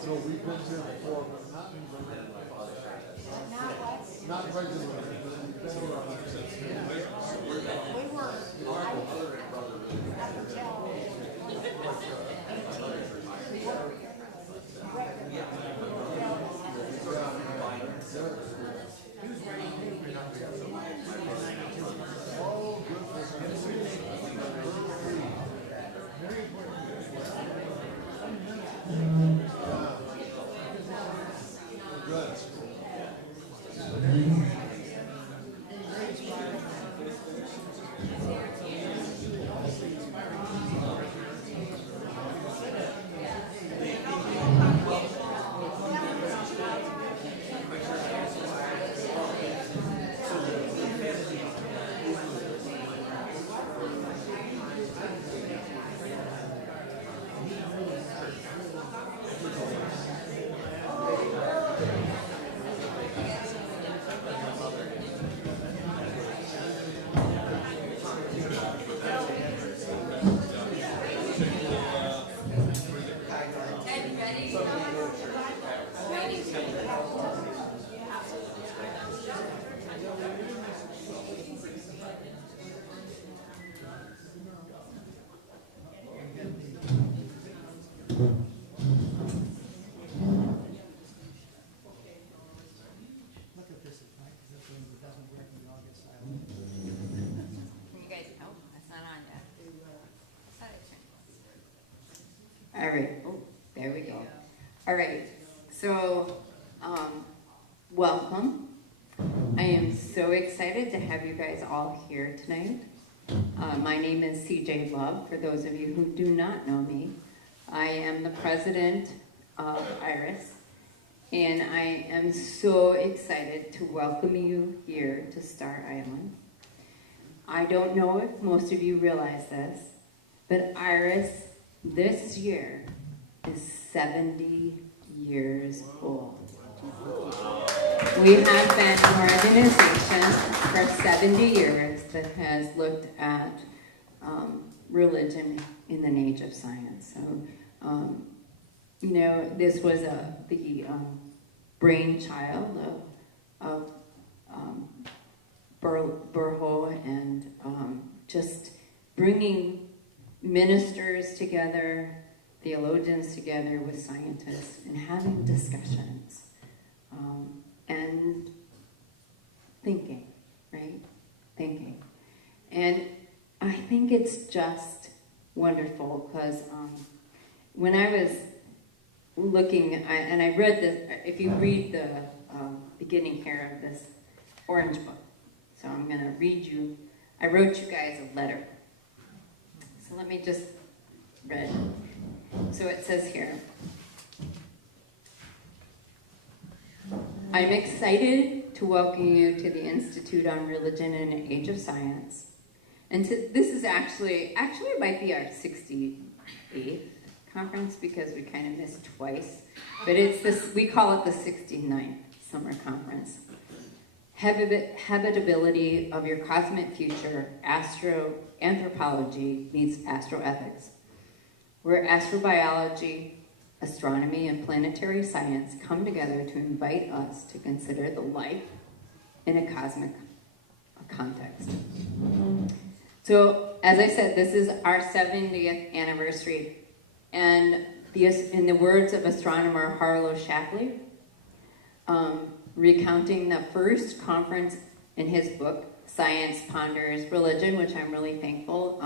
So we put him for not regular, but in federal. We were, all right, oh, there we go. All right, so welcome. I am so excited to have you guys all here tonight. My name is CJ Love, for those of you who do not know me. I am the president of IRAS, and I am so excited to welcome you here to Star Island. I don't know if most of you realize this, but IRAS this year is 70 years old. We have been an organization for 70 years that has looked at religion in an age of science. So, you know, this was the brainchild of Burho, and just bringing ministers together, theologians together with scientists, and having discussions and thinking, right? Thinking. And I think it's just wonderful because when I was looking, and I read this, if you read the beginning here of this orange book, so I'm going to read you, I wrote you guys a letter. So let me just read. So it says here, I'm excited to welcome you to the Institute on Religion in an Age of Science. And this is actually it might be our 68th conference because we kind of missed twice. But it's this, we call it the 69th Summer Conference. Habitability of your cosmic future, astroanthropology meets astroethics, where astrobiology, astronomy, and planetary science come together to invite us to consider the life in a cosmic context. So, as I said, this is our 70th anniversary, and in the words of astronomer Harlow Shapley, recounting the first conference in his book, Science Ponders Religion, which I'm really thankful,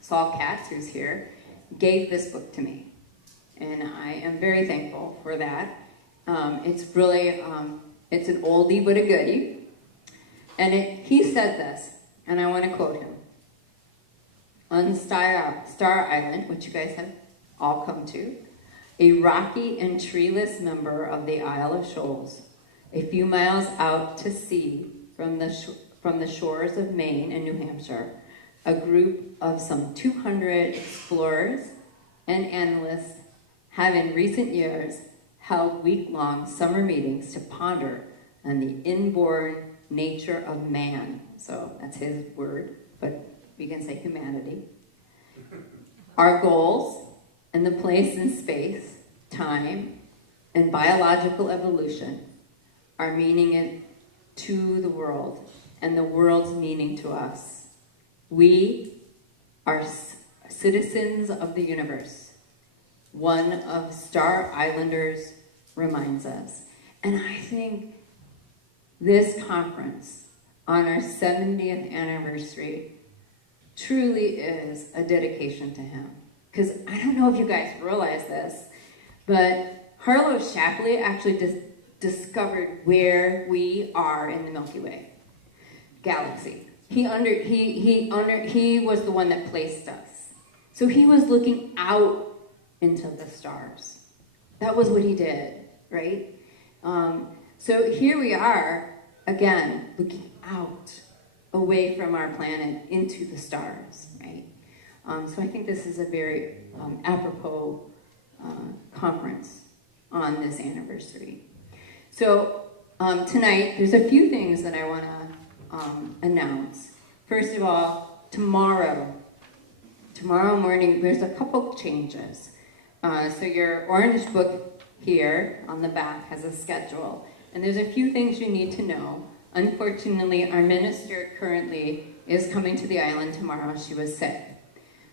Saul Katz, who's here, gave this book to me. And I am very thankful for that. It's really, it's an oldie but a goodie. And he said this, and I want to quote him. On Star Island, which you guys have all come to, a rocky and treeless member of the Isle of Shoals, a few miles out to sea from the shores of Maine and New Hampshire, a group of some 200 explorers and analysts have in recent years held week-long summer meetings to ponder on the inborn nature of man. So that's his word, but we can say humanity. Our goals and the place and space, time, and biological evolution are meaning it to the world, and the world's meaning to us. We are citizens of the universe. One of Star Islanders reminds us. And I think this conference on our 70th anniversary truly is a dedication to him. Because I don't know if you guys realize this, but Harlow Shapley actually discovered where we are in the Milky Way galaxy. He was the one that placed us. So he was looking out into the stars. That was what he did, right? So here we are, again, looking out, away from our planet, into the stars, right? So I think this is a very apropos conference on this anniversary. So tonight, there's a few things that I want to announce. First of all, tomorrow morning, there's a couple changes. So your orange book here on the back has a schedule. And there's a few things you need to know. Unfortunately, our minister currently is coming to the island tomorrow. She was sick.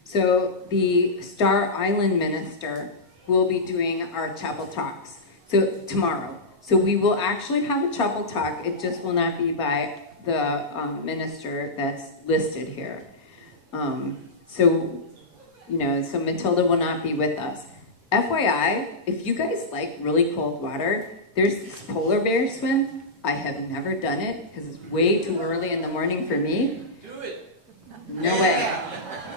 So the Star Island minister will be doing our chapel talks. So tomorrow. So we will actually have a chapel talk. It just will not be by the minister that's listed here. So Matilda will not be with us. FYI, if you guys like really cold water, there's this polar bear swim. I have never done it because it's way too early in the morning for me. Do it. No way.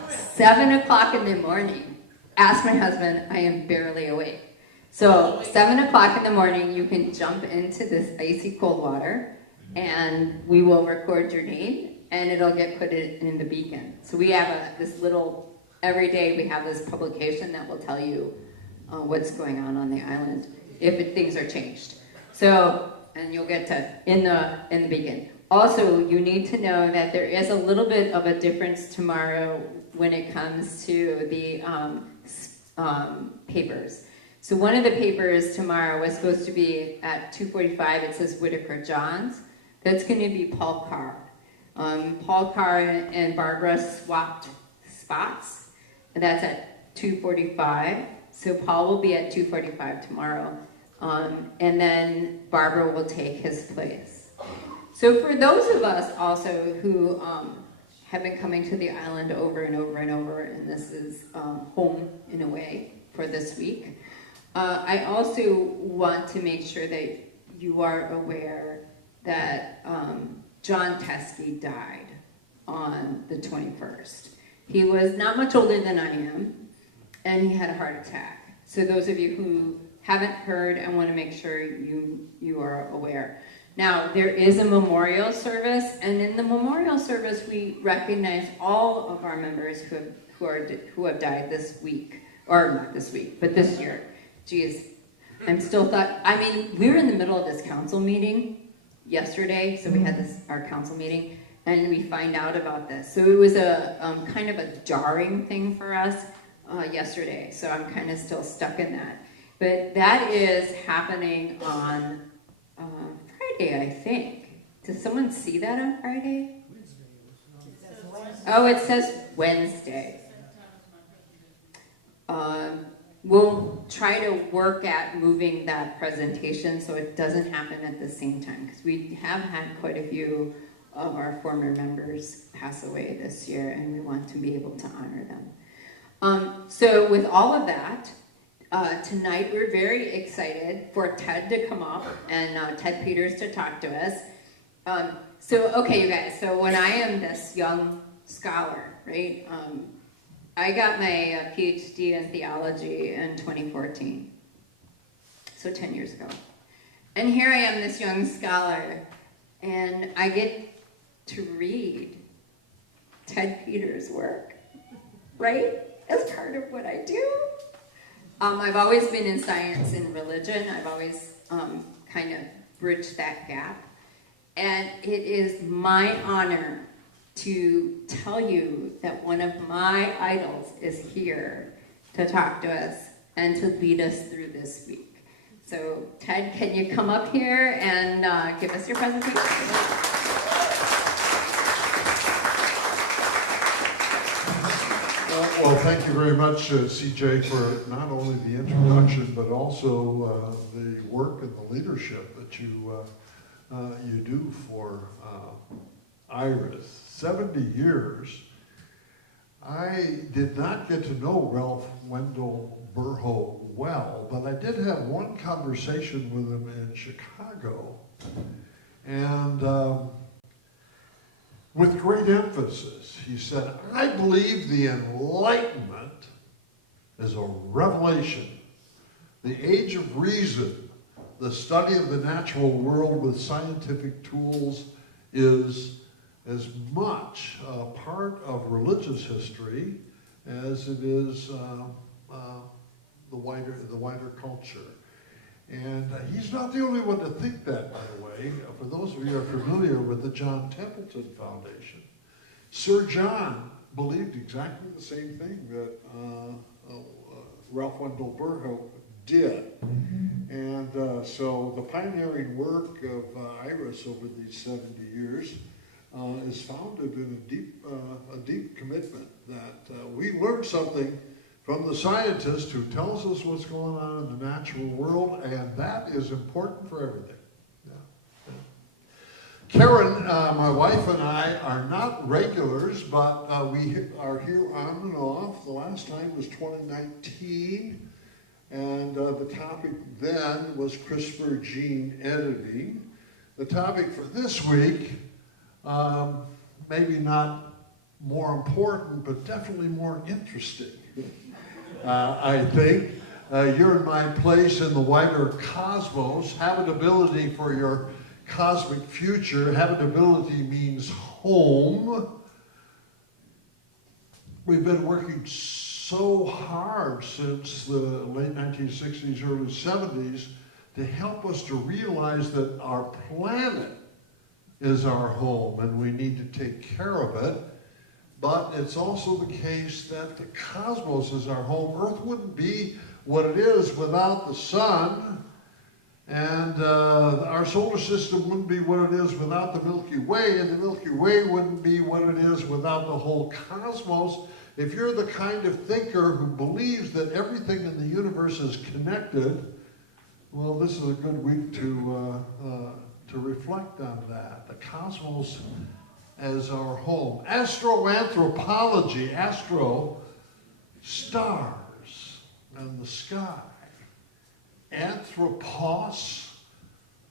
7 o'clock in the morning. Ask my husband, I am barely awake. So 7 o'clock in the morning, you can jump into this icy cold water and we will record your name and it'll get put in the beacon. So we have every day we have this publication that will tell you what's going on the island, if things are changed. So, and you'll get to, in the beacon. Also, you need to know that there is a little bit of a difference tomorrow when it comes to the papers. So one of the papers tomorrow was supposed to be at 2:45. It says Whitaker Johns. That's going to be Paul Carr. Paul Carr and Barbara swapped spots. And that's at 2:45. So Paul will be at 2:45 tomorrow. And then Barbara will take his place. So for those of us also who have been coming to the island over and over and over, and this is home in a way for this week, I also want to make sure that you are aware that John Teskey died on the 21st. He was not much older than I am, and he had a heart attack. So those of you who haven't heard, I want to make sure you are aware. Now, there is a memorial service, and in the memorial service, we recognize all of our members who have died this week, or not this week, but this year. Geez, we were in the middle of this council meeting yesterday, so we had our council meeting, and we find out about this. So it was a kind of a jarring thing for us yesterday, so I'm kind of still stuck in that. But that is happening on Friday, I think. Does someone see that on Friday? Oh, it says Wednesday. We'll try to work at moving that presentation so it doesn't happen at the same time, because we have had quite a few of our former members pass away this year, and we want to be able to honor them. So with all of that, tonight we're very excited for Ted to come up and Ted Peters to talk to us. Okay, you guys, so when I am this young scholar, right, I got my PhD in theology in 2014, so 10 years ago. And here I am, this young scholar, and I get to read Ted Peters' work, right, as part of what I do. I've always been in science and religion. I've always kind of bridged that gap. And it is my honor to tell you that one of my idols is here to talk to us and to lead us through this week. So Ted, can you come up here and give us your presentation? Well, thank you very much, CJ, for not only the introduction, but also the work and the leadership that you do for IRAS. 70 years. I did not get to know Ralph Wendell Burho well, but I did have one conversation with him in Chicago, and with great emphasis, he said, I believe the Enlightenment is a revelation. The age of reason, the study of the natural world with scientific tools, is as much a part of religious history as it is the wider culture. And he's not the only one to think that, by the way. For those of you who are familiar with the John Templeton Foundation, Sir John believed exactly the same thing that Ralph Wendell Burho did. And so the pioneering work of IRAS over these 70 years is founded in a deep commitment that we learn something from the scientist who tells us what's going on in the natural world, and that is important for everything. Yeah. Karen, my wife, and I are not regulars, but we are here on and off. The last time was 2019, and the topic then was CRISPR gene editing. The topic for this week, maybe not more important, but definitely more interesting. I think you're in my place in the wider cosmos. Habitability for your cosmic future. Habitability means home. We've been working so hard since the late 1960s, early 70s to help us to realize that our planet is our home and we need to take care of it. But it's also the case that the cosmos is our home. Earth wouldn't be what it is without the sun, and our solar system wouldn't be what it is without the Milky Way, and the Milky Way wouldn't be what it is without the whole cosmos. If you're the kind of thinker who believes that everything in the universe is connected, well, this is a good week to reflect on that. The cosmos as our home. Astroanthropology, astro, stars and the sky. Anthropos,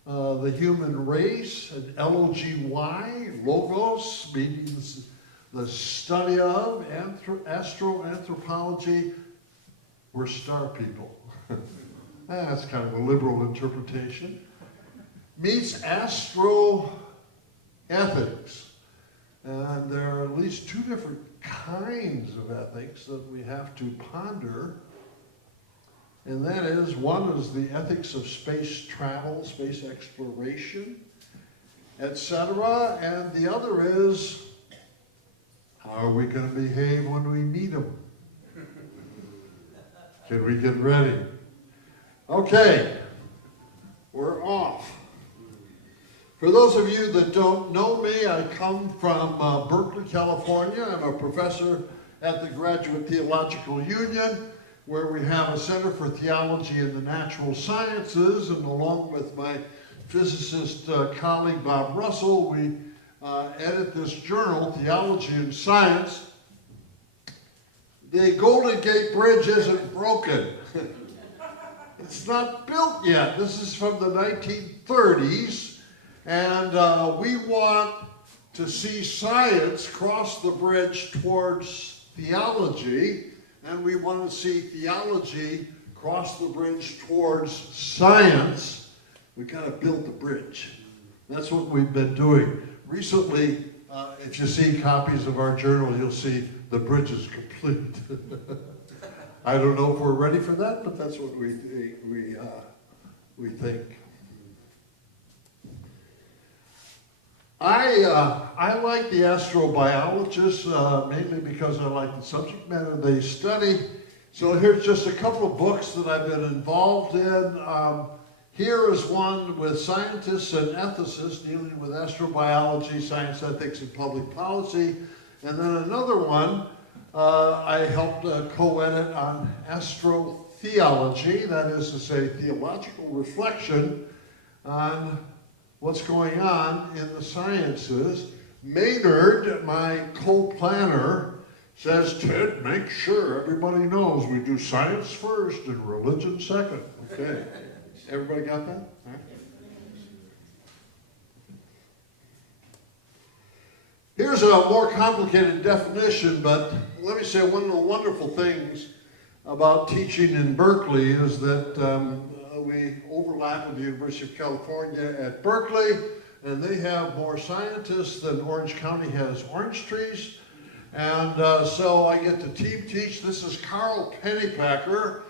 the human race, and L-O-G-Y, logos, means the study of. Astroanthropology, we're star people. That's kind of a liberal interpretation. Meets astroethics. And there are at least two different kinds of ethics that we have to ponder. And that is, one is the ethics of space travel, space exploration, etc. And the other is, how are we going to behave when we meet them? Can we get ready? Okay, we're off. For those of you that don't know me, I come from Berkeley, California. I'm a professor at the Graduate Theological Union, where we have a Center for Theology and the Natural Sciences, and along with my physicist colleague Bob Russell, we edit this journal, Theology and Science. The Golden Gate Bridge isn't broken. It's not built yet. This is from the 1930s. And we want to see science cross the bridge towards theology, and we want to see theology cross the bridge towards science. We've got to build the bridge. That's what we've been doing. Recently, if you see copies of our journal, you'll see the bridge is complete. I don't know if we're ready for that, but that's what we think. I like the astrobiologists mainly because I like the subject matter they study. So here's just a couple of books that I've been involved in. Here is one with scientists and ethicists dealing with astrobiology, science ethics, and public policy. And then another one I helped co-edit on astrotheology, that is to say theological reflection on what's going on in the sciences. Maynard, my co-planner, says, Ted, make sure everybody knows we do science first and religion second. Okay. Everybody got that? Huh? Here's a more complicated definition, but let me say one of the wonderful things about teaching in Berkeley is that we overlap with the University of California at Berkeley, and they have more scientists than Orange County has orange trees. And so I get to team teach. This is Carl Pennypacker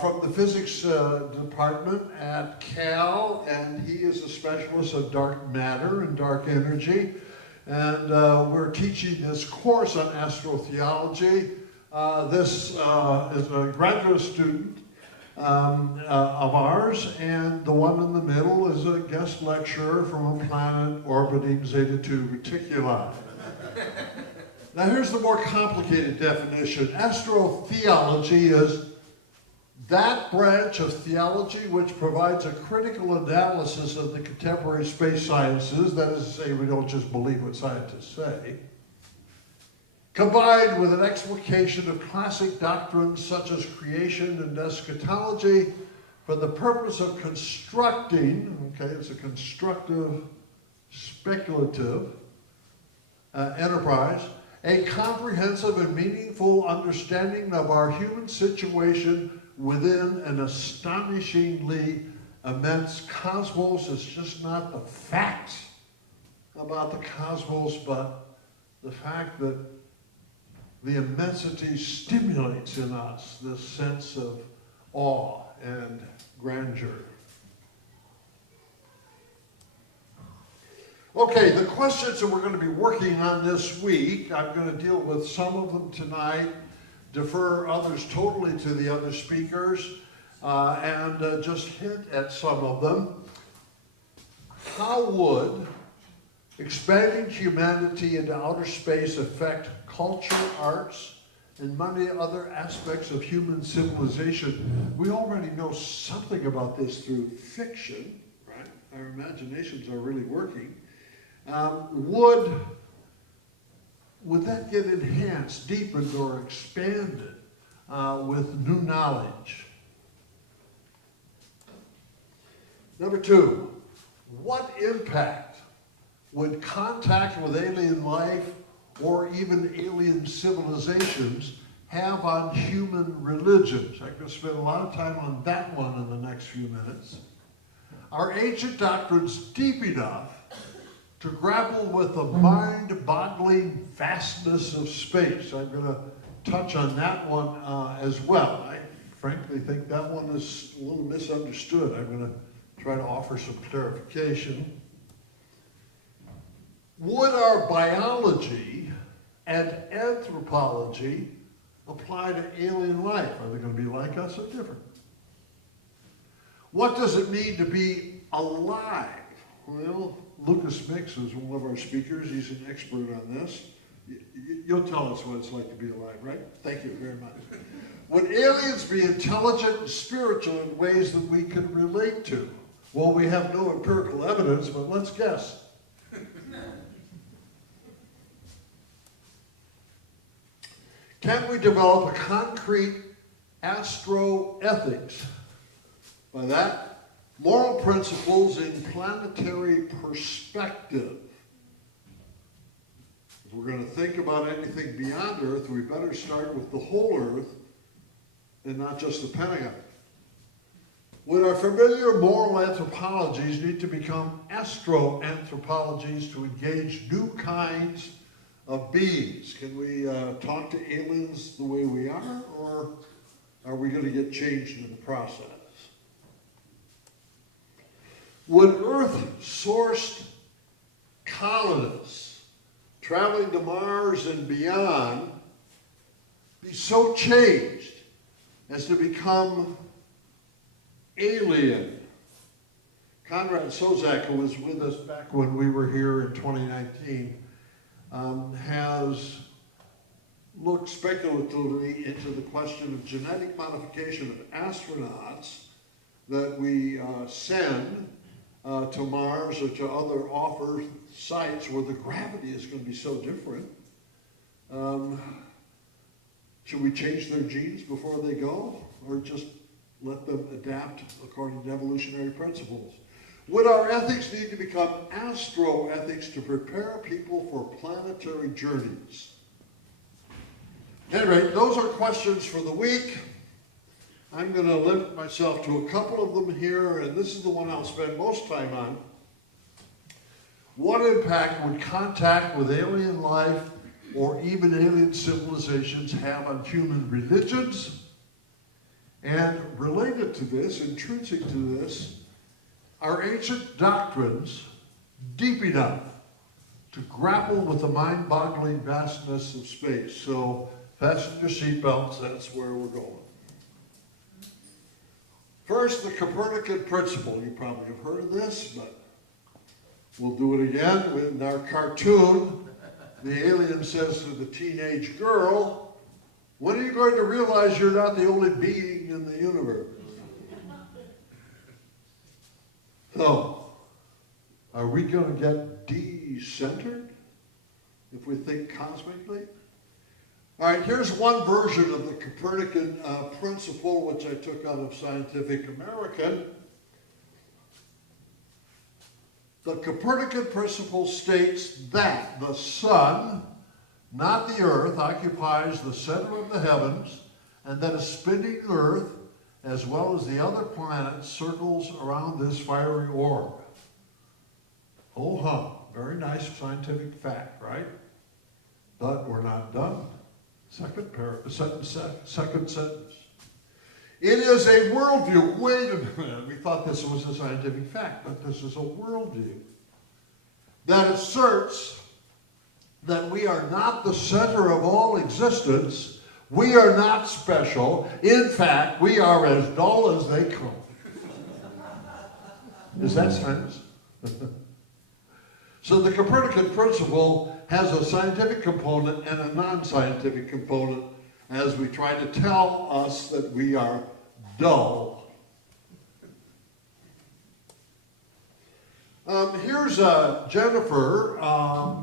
from the physics department at Cal, and he is a specialist of dark matter and dark energy. And we're teaching this course on astrotheology. This is a graduate student of ours, and the one in the middle is a guest lecturer from a planet orbiting Zeta 2 Reticuli. Now here's the more complicated definition. Astrotheology is that branch of theology which provides a critical analysis of the contemporary space sciences, that is to say, we don't just believe what scientists say, combined with an explication of classic doctrines such as creation and eschatology for the purpose of constructing, okay, it's a constructive, speculative enterprise, a comprehensive and meaningful understanding of our human situation within an astonishingly immense cosmos. It's just not the facts about the cosmos, but the fact that the immensity stimulates in us this sense of awe and grandeur. Okay, the questions that we're going to be working on this week, I'm going to deal with some of them tonight, defer others totally to the other speakers, and just hint at some of them. How would expanding humanity into outer space affect culture, arts, and many other aspects of human civilization? We already know something about this through fiction, right? Our imaginations are really working. Would that get enhanced, deepened, or expanded with new knowledge? Number two, what impact would contact with alien life or even alien civilizations have on human religions? I'm going to spend a lot of time on that one in the next few minutes. Are ancient doctrines deep enough to grapple with the mind-boggling vastness of space? I'm going to touch on that one as well. I frankly think that one is a little misunderstood. I'm going to try to offer some clarification. Would our biology and anthropology apply to alien life? Are they going to be like us or different? What does it mean to be alive? Well, Lucas Mix is one of our speakers. He's an expert on this. You'll tell us what it's like to be alive, right? Thank you very much. Would aliens be intelligent and spiritual in ways that we can relate to? Well, we have no empirical evidence, but let's guess. Can we develop a concrete astroethics? By that, moral principles in planetary perspective. If we're going to think about anything beyond Earth, we better start with the whole Earth and not just the Pentagon. Would our familiar moral anthropologies need to become astroanthropologies to engage new kinds of beings? Can we talk to aliens the way we are, or are we going to get changed in the process? Would Earth-sourced colonists traveling to Mars and beyond be so changed as to become alien Conrad Sozak, who was with us back when we were here in 2019, has looked speculatively into the question of genetic modification of astronauts that we send to Mars or to other offer sites where the gravity is going to be so different. Should we change their genes before they go, or just let them adapt according to evolutionary principles? Would our ethics need to become astroethics to prepare people for planetary journeys? At any rate, those are questions for the week. I'm going to limit myself to a couple of them here, and this is the one I'll spend most time on. What impact would contact with alien life or even alien civilizations have on human religions? And related to this, intrinsic to this, are ancient doctrines deep enough to grapple with the mind-boggling vastness of space? So fasten your seatbelts, that's where we're going. First, the Copernican principle. You probably have heard of this, but we'll do it again. In our cartoon, the alien says to the teenage girl, "When are you going to realize you're not the only being in the universe?" So, are we going to get de-centered if we think cosmically? All right, here's one version of the Copernican principle, which I took out of Scientific American. The Copernican principle states that the sun, not the earth, occupies the center of the heavens, and that a spinning earth, as well as the other planets, circles around this fiery orb. Oh, very nice scientific fact, right? But we're not done. Second sentence. It is a worldview. Wait a minute. We thought this was a scientific fact, but this is a worldview that asserts that we are not the center of all existence. We are not special. In fact, we are as dull as they come. Is that science? So the Copernican principle has a scientific component and a non-scientific component as we try to tell us that we are dull. Here's Jennifer.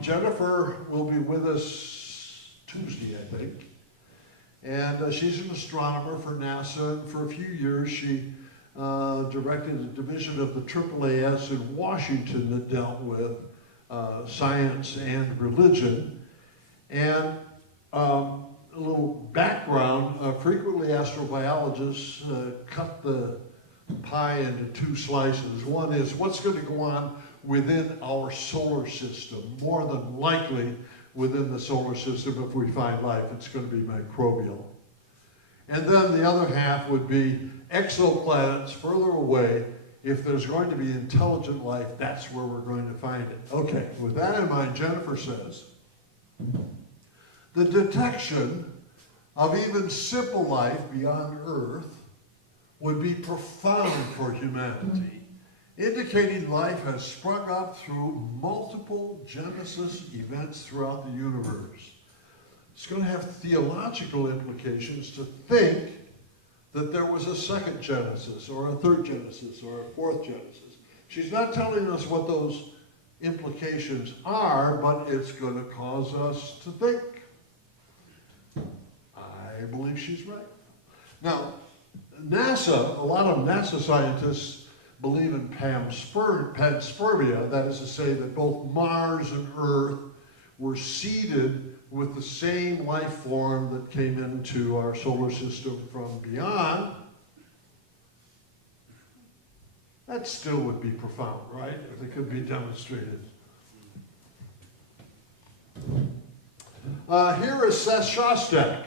Jennifer will be with us Tuesday, I think. And she's an astronomer for NASA, and for a few years she directed a division of the AAAS in Washington that dealt with science and religion. And a little background, frequently astrobiologists cut the pie into two slices. One is what's going to go on within our solar system. More than likely within the solar system, if we find life, it's going to be microbial. And then the other half would be exoplanets further away. If there's going to be intelligent life, that's where we're going to find it. Okay, with that in mind, Jennifer says, the detection of even simple life beyond Earth would be profound for humanity, indicating life has sprung up through multiple Genesis events throughout the universe. It's going to have theological implications to think that there was a second Genesis, or a third Genesis, or a fourth Genesis. She's not telling us what those implications are, but it's going to cause us to think. I believe she's right. Now, NASA, a lot of NASA scientists believe in panspermia, that is to say that both Mars and Earth were seeded with the same life form that came into our solar system from beyond. That still would be profound, right? If it could be demonstrated. Here is Seth Shostak.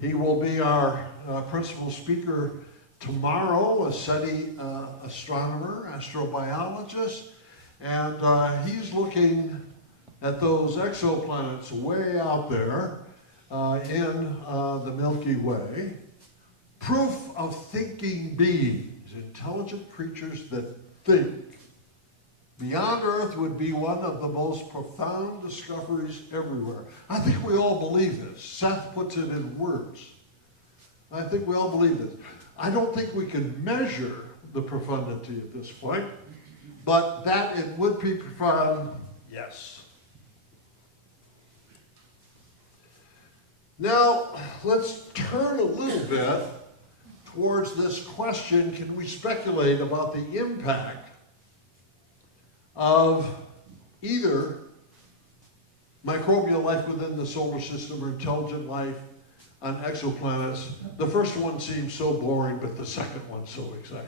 He will be our principal speaker tomorrow, a SETI astronomer, astrobiologist, and he's looking at those exoplanets way out there in the Milky Way. Proof of thinking beings, intelligent creatures that think. beyond Earth would be one of the most profound discoveries everywhere. I think we all believe this. Seth puts it in words. I think we all believe this. I don't think we can measure the profundity at this point, but that it would be profound, yes. Now, let's turn a little bit towards this question, can we speculate about the impact of either microbial life within the solar system or intelligent life on exoplanets? The first one seems so boring, but the second one's so exciting.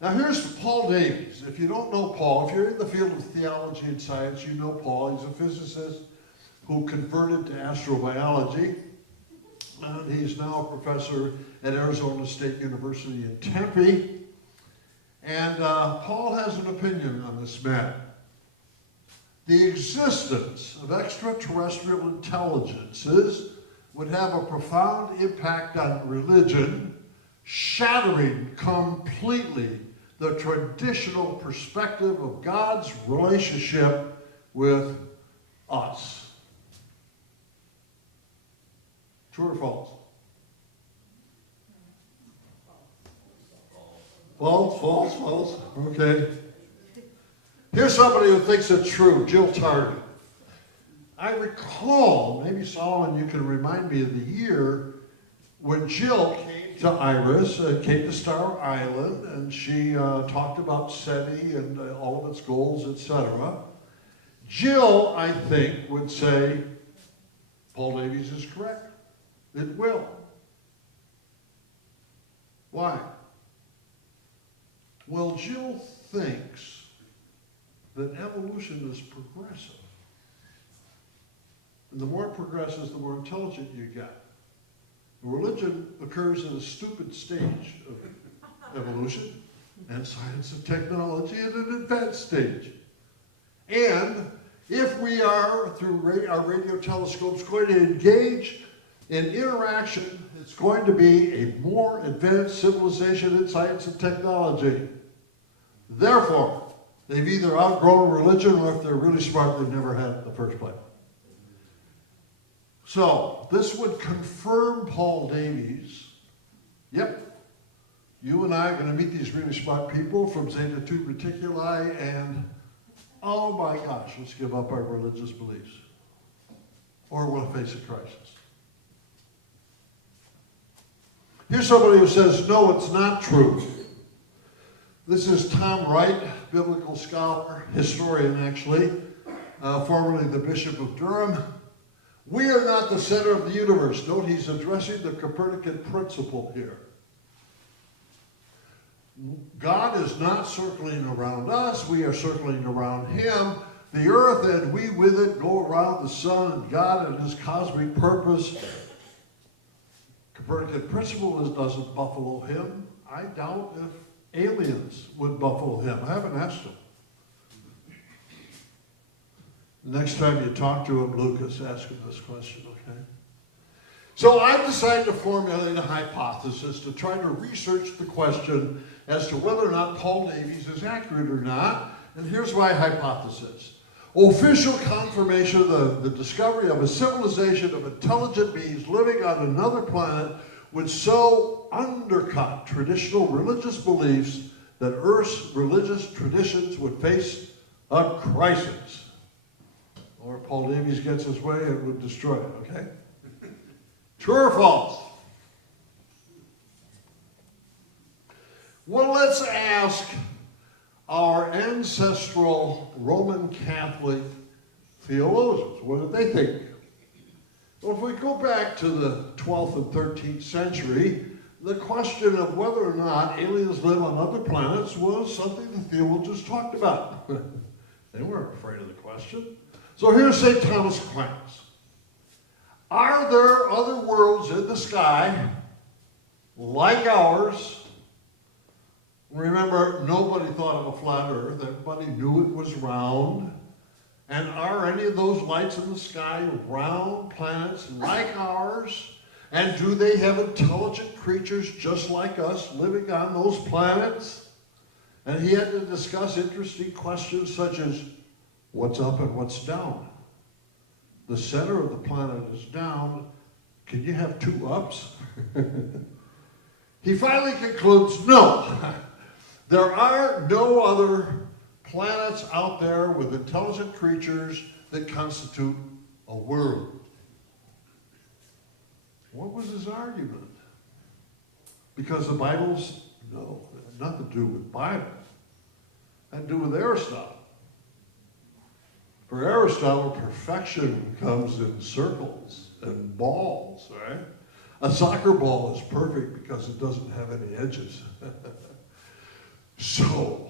Now here's Paul Davies. If you don't know Paul, if you're in the field of theology and science, you know Paul. He's a physicist who converted to astrobiology, and he's now a professor at Arizona State University in Tempe. And Paul has an opinion on this matter. The existence of extraterrestrial intelligences would have a profound impact on religion, shattering completely the traditional perspective of God's relationship with us. True or false? False, false, false. Okay. Here's somebody who thinks it's true, Jill Target. I recall, maybe Solomon, you can remind me of the year when Jill came to IRAS, came to Star Island, and she talked about SETI and all of its goals, etc. Jill, I think, would say Paul Davies is correct. It will. Why? Well, Jill thinks that evolution is progressive. And the more it progresses, the more intelligent you get. Religion occurs at a stupid stage of evolution, and science and technology at an advanced stage. And if we are, through our radio telescopes, going to engage in interaction, it's going to be a more advanced civilization in science and technology. Therefore, they've either outgrown religion, or if they're really smart, they've never had it in the first place. So, this would confirm Paul Davies. Yep, you and I are going to meet these really smart people from Zeta 2 Reticuli, and oh my gosh, let's give up our religious beliefs, or we'll face a crisis. Here's somebody who says, no, it's not true. This is Tom Wright, biblical scholar, historian actually, formerly the Bishop of Durham. We are not the center of the universe. Note he's addressing the Copernican principle here. God is not circling around us. We are circling around him. The earth and we with it go around the sun, and God and his cosmic purpose. Copernican principle doesn't buffalo him. I doubt if aliens would buffalo him. I haven't asked him. The next time you talk to him, Lucas, ask him this question, okay? So I decided to formulate a hypothesis to try to research the question as to whether or not Paul Davies is accurate or not. And here's my hypothesis. Official confirmation of the discovery of a civilization of intelligent beings living on another planet would so undercut traditional religious beliefs that Earth's religious traditions would face a crisis. Or if Paul Davies gets his way, it would destroy it, okay? True or false? Well, let's ask our ancestral Roman Catholic theologians. What did they think? Well, if we go back to the 12th and 13th century, the question of whether or not aliens live on other planets was something the theologians talked about. They weren't afraid of the question. So here's St. Thomas Aquinas. Are there other worlds in the sky like ours? Remember, nobody thought of a flat earth. Everybody knew it was round. And are any of those lights in the sky round planets like ours? And do they have intelligent creatures just like us living on those planets? And he had to discuss interesting questions such as what's up and what's down. The center of the planet is down. Can you have two ups? He finally concludes, no. There are no other planets out there with intelligent creatures that constitute a world. What was his argument? Because the Bible's, no, it had nothing to do with the Bible. It had to do with Aristotle. For Aristotle, perfection comes in circles and balls, right? A soccer ball is perfect because it doesn't have any edges. So,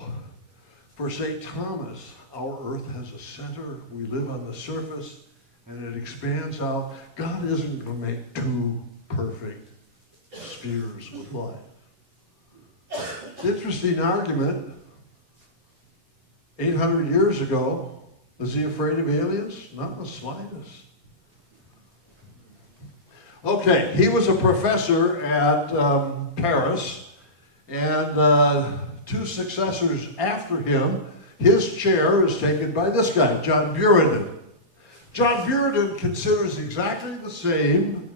for St. Thomas, our earth has a center, we live on the surface, and it expands out. God isn't going to make two perfect spheres with life. Interesting argument. 800 years ago, was he afraid of aliens? Not in the slightest. Okay, he was a professor at Paris, and two successors after him, his chair is taken by this guy, John Buridan. John Buridan considers exactly the same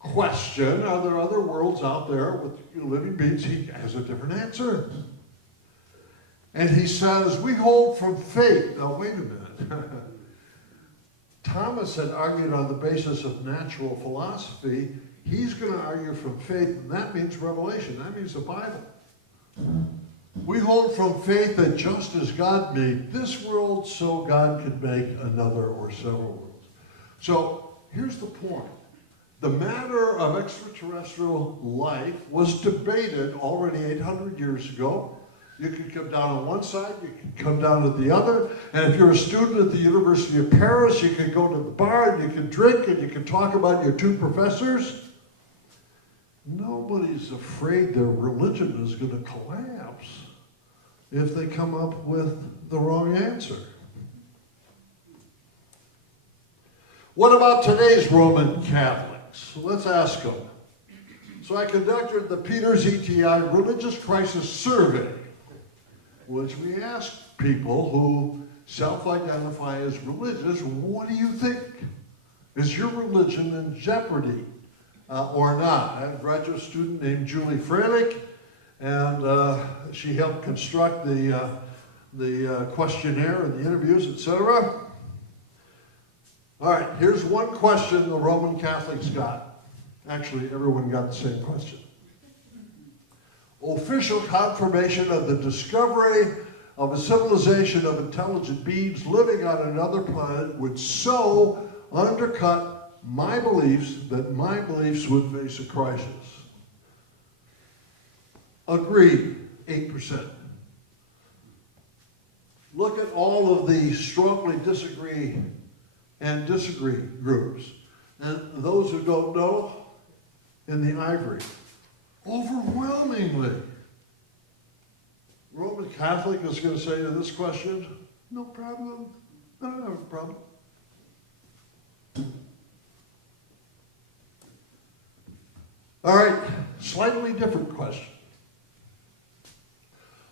question. Are there other worlds out there with living beings? He has a different answer. And he says, we hold from faith. Now, wait a minute. Thomas had argued on the basis of natural philosophy. He's going to argue from faith, and that means revelation. That means the Bible. We hold from faith that just as God made this world, so God could make another or several worlds. So here's the point. The matter of extraterrestrial life was debated already 800 years ago. You could come down on one side, you could come down at the other, and if you're a student at the University of Paris, you could go to the bar and you could drink and you could talk about your two professors. Nobody's afraid their religion is going to collapse if they come up with the wrong answer. What about today's Roman Catholics? Let's ask them. So I conducted the Peters ETI Religious Crisis Survey, which we asked people who self-identify as religious, what do you think? Is your religion in jeopardy or not? I had a graduate student named Julie Freilich, and she helped construct the questionnaire and the interviews, etc. All right, here's one question the Roman Catholics got. Actually, everyone got the same question. Official confirmation of the discovery of a civilization of intelligent beings living on another planet would so undercut my beliefs that my beliefs would face a crisis. Agreed, 8%. Look at all of the strongly disagree and disagree groups. And those who don't know, in the ivory. Overwhelmingly. Roman Catholic is going to say to this question, no problem. I don't have a problem. All right, slightly different question.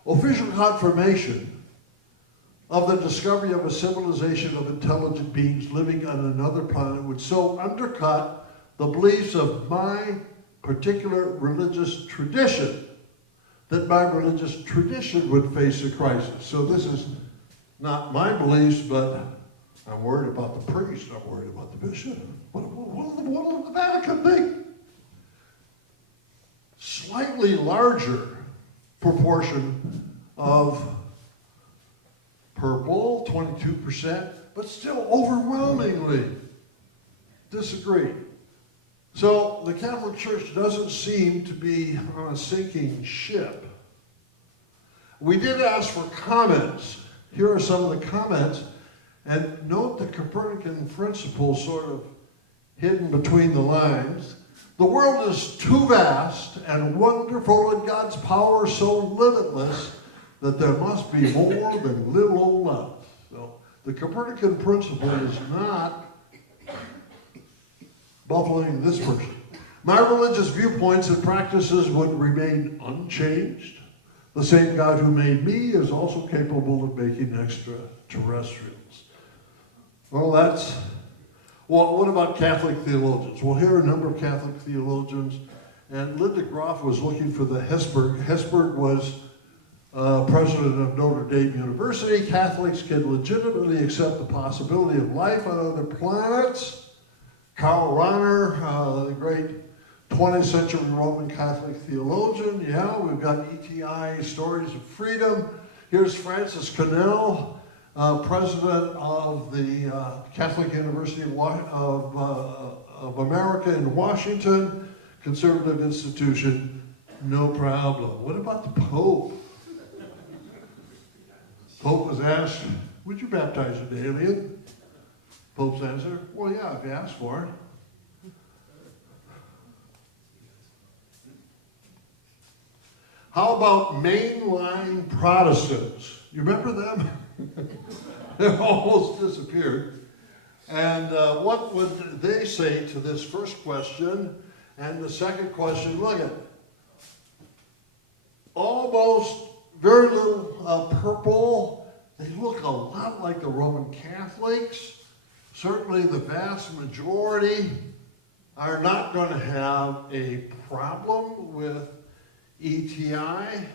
Official confirmation of the discovery of a civilization of intelligent beings living on another planet would so undercut the beliefs of my particular religious tradition that my religious tradition would face a crisis. So this is not my beliefs, but I'm worried about the priest, I'm worried about the bishop. What will the Vatican think? Slightly larger proportion of purple, 22%, but still overwhelmingly disagree. So the Catholic Church doesn't seem to be on a sinking ship. We did ask for comments. Here are some of the comments. And note the Copernican principle sort of hidden between the lines. The world is too vast and wonderful, and God's power so limitless that there must be more than little old us. So the Copernican principle is not buffaloing this person. My religious viewpoints and practices would remain unchanged. The same God who made me is also capable of making extraterrestrials. Well, what about Catholic theologians? Well, here are a number of Catholic theologians, and Linda Groff was looking for the Hesburgh. Hesburgh was president of Notre Dame University. Catholics can legitimately accept the possibility of life on other planets. Karl Rahner, the great 20th century Roman Catholic theologian. Yeah, we've got ETI, Stories of Freedom. Here's Francis Cannell, president of the Catholic University of America in Washington, conservative institution, no problem. What about the Pope? Pope was asked, would you baptize today, Eliott? Pope's answer, well, yeah, if you ask for it. How about mainline Protestants? You remember them? They almost disappeared. And what would they say to this first question? And the second question, look at almost very little purple. They look a lot like the Roman Catholics. Certainly the vast majority are not going to have a problem with ETI.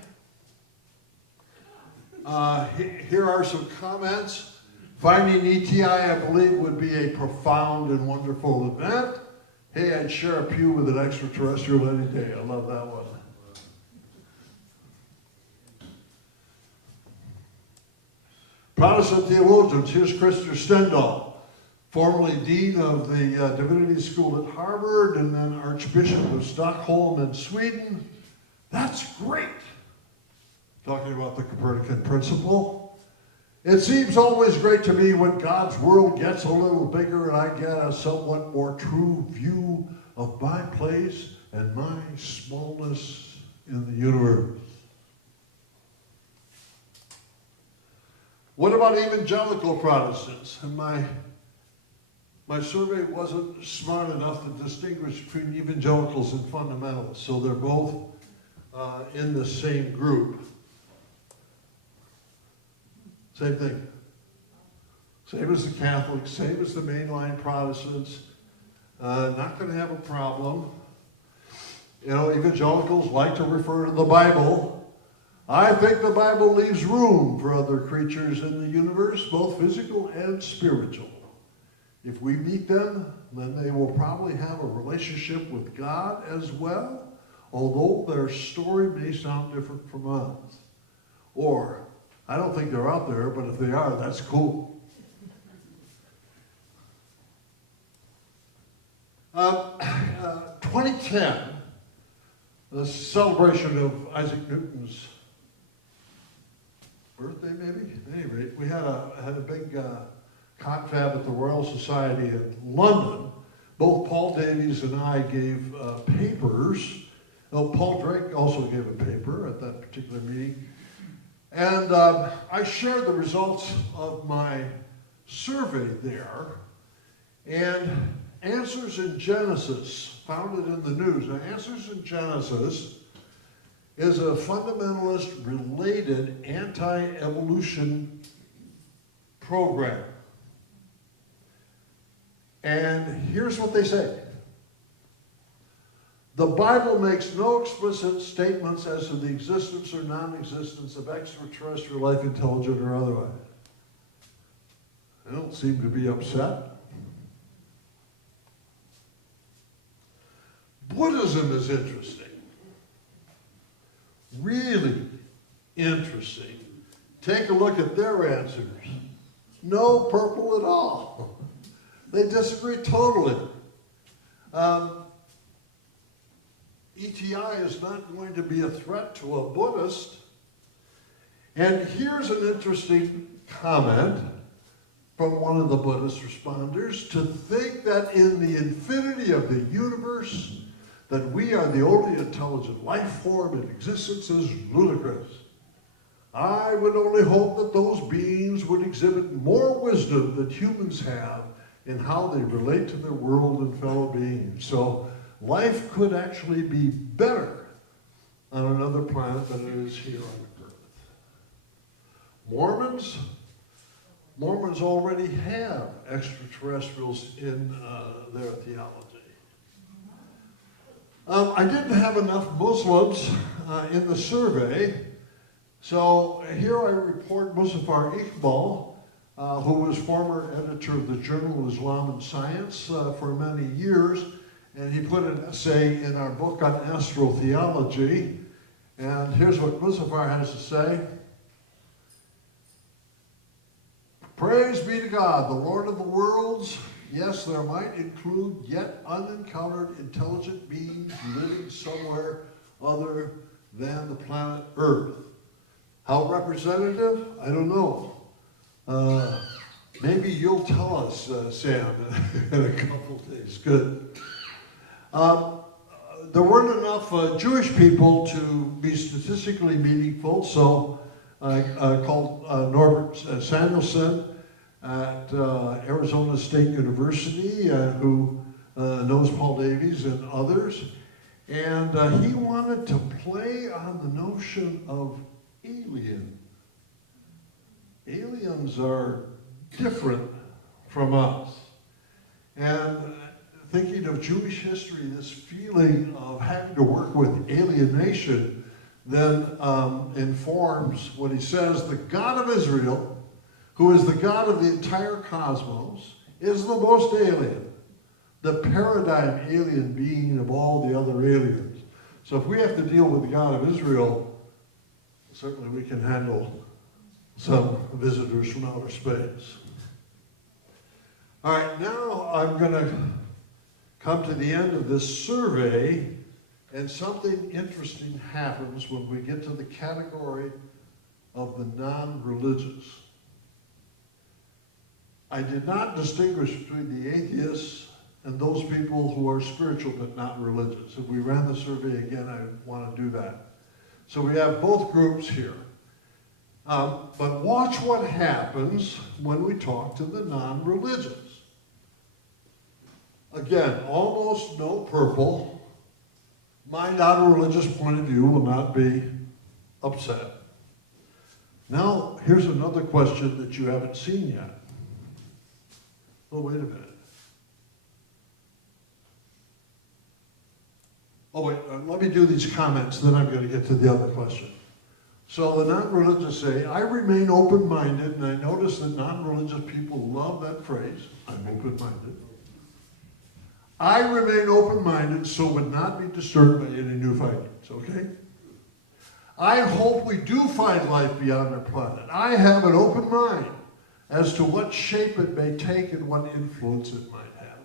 Here are some comments. Finding ETI, I believe, would be a profound and wonderful event. Hey, I'd share a pew with an extraterrestrial any day. I love that one. Protestant theologians, here's Christopher Stendahl, formerly dean of the Divinity School at Harvard and then Archbishop of Stockholm in Sweden. That's great. Talking about the Copernican principle. It seems always great to me when God's world gets a little bigger and I get a somewhat more true view of my place and my smallness in the universe. What about evangelical Protestants? And my survey wasn't smart enough to distinguish between evangelicals and fundamentalists, so they're both in the same group. Same thing. Same as the Catholics, same as the mainline Protestants. Not going to have a problem. You know, evangelicals like to refer to the Bible. I think the Bible leaves room for other creatures in the universe, both physical and spiritual. If we meet them, then they will probably have a relationship with God as well, although their story may sound different from us. Or, I don't think they're out there, but if they are, that's cool. 2010, the celebration of Isaac Newton's birthday, maybe? At any rate, we had a big confab at the Royal Society in London. Both Paul Davies and I gave papers. Paul Drake also gave a paper at that particular meeting. And I shared the results of my survey there. And Answers in Genesis, found it in the news. Now, Answers in Genesis is a fundamentalist-related anti-evolution program. And here's what they say. The Bible makes no explicit statements as to the existence or non-existence of extraterrestrial life, intelligent or otherwise. They don't seem to be upset. Buddhism is interesting. Really interesting. Take a look at their answers. No purple at all. They disagree totally. ETI is not going to be a threat to a Buddhist. And here's an interesting comment from one of the Buddhist responders: to think that in the infinity of the universe that we are the only intelligent life form in existence is ludicrous. I would only hope that those beings would exhibit more wisdom than humans have in how they relate to their world and fellow beings. So life could actually be better on another planet than it is here on Mormons already have extraterrestrials in their theology. I didn't have enough Muslims in the survey, so here I report Muzaffar Iqbal, who was former editor of the Journal of Islam and Science for many years, and he put an essay in our book on astrotheology, and here's what Muzaffar has to say. Praise be to God, the Lord of the worlds. Yes, there might include yet unencountered intelligent beings living somewhere other than the planet Earth. How representative? I don't know. Maybe you'll tell us, Sam, in a couple of days. Good. There weren't enough Jewish people to be statistically meaningful, so I called Norbert Samuelson at Arizona State University, who knows Paul Davies and others, and he wanted to play on the notion of alien. Aliens are different from us. And thinking of Jewish history, this feeling of having to work with alienation then informs what he says, the God of Israel, who is the God of the entire cosmos, is the most alien, the paradigm alien being of all the other aliens. So if we have to deal with the God of Israel, certainly we can handle some visitors from outer space. All right, now I'm going to come to the end of this survey, and something interesting happens when we get to the category of the non-religious. I did not distinguish between the atheists and those people who are spiritual but not religious. If we ran the survey again, I want to do that. So we have both groups here. But watch what happens when we talk to the non-religious. Again, almost no purple. My non-religious point of view will not be upset. Now, here's another question that you haven't seen yet. Oh, wait a minute. Oh, wait, let me do these comments, then I'm going to get to the other question. So the non-religious say, I remain open-minded, and I notice that non-religious people love that phrase, I'm open-minded. I remain open-minded, so would not be disturbed by any new findings, okay? I hope we do find life beyond our planet. I have an open mind as to what shape it may take and what influence it might have.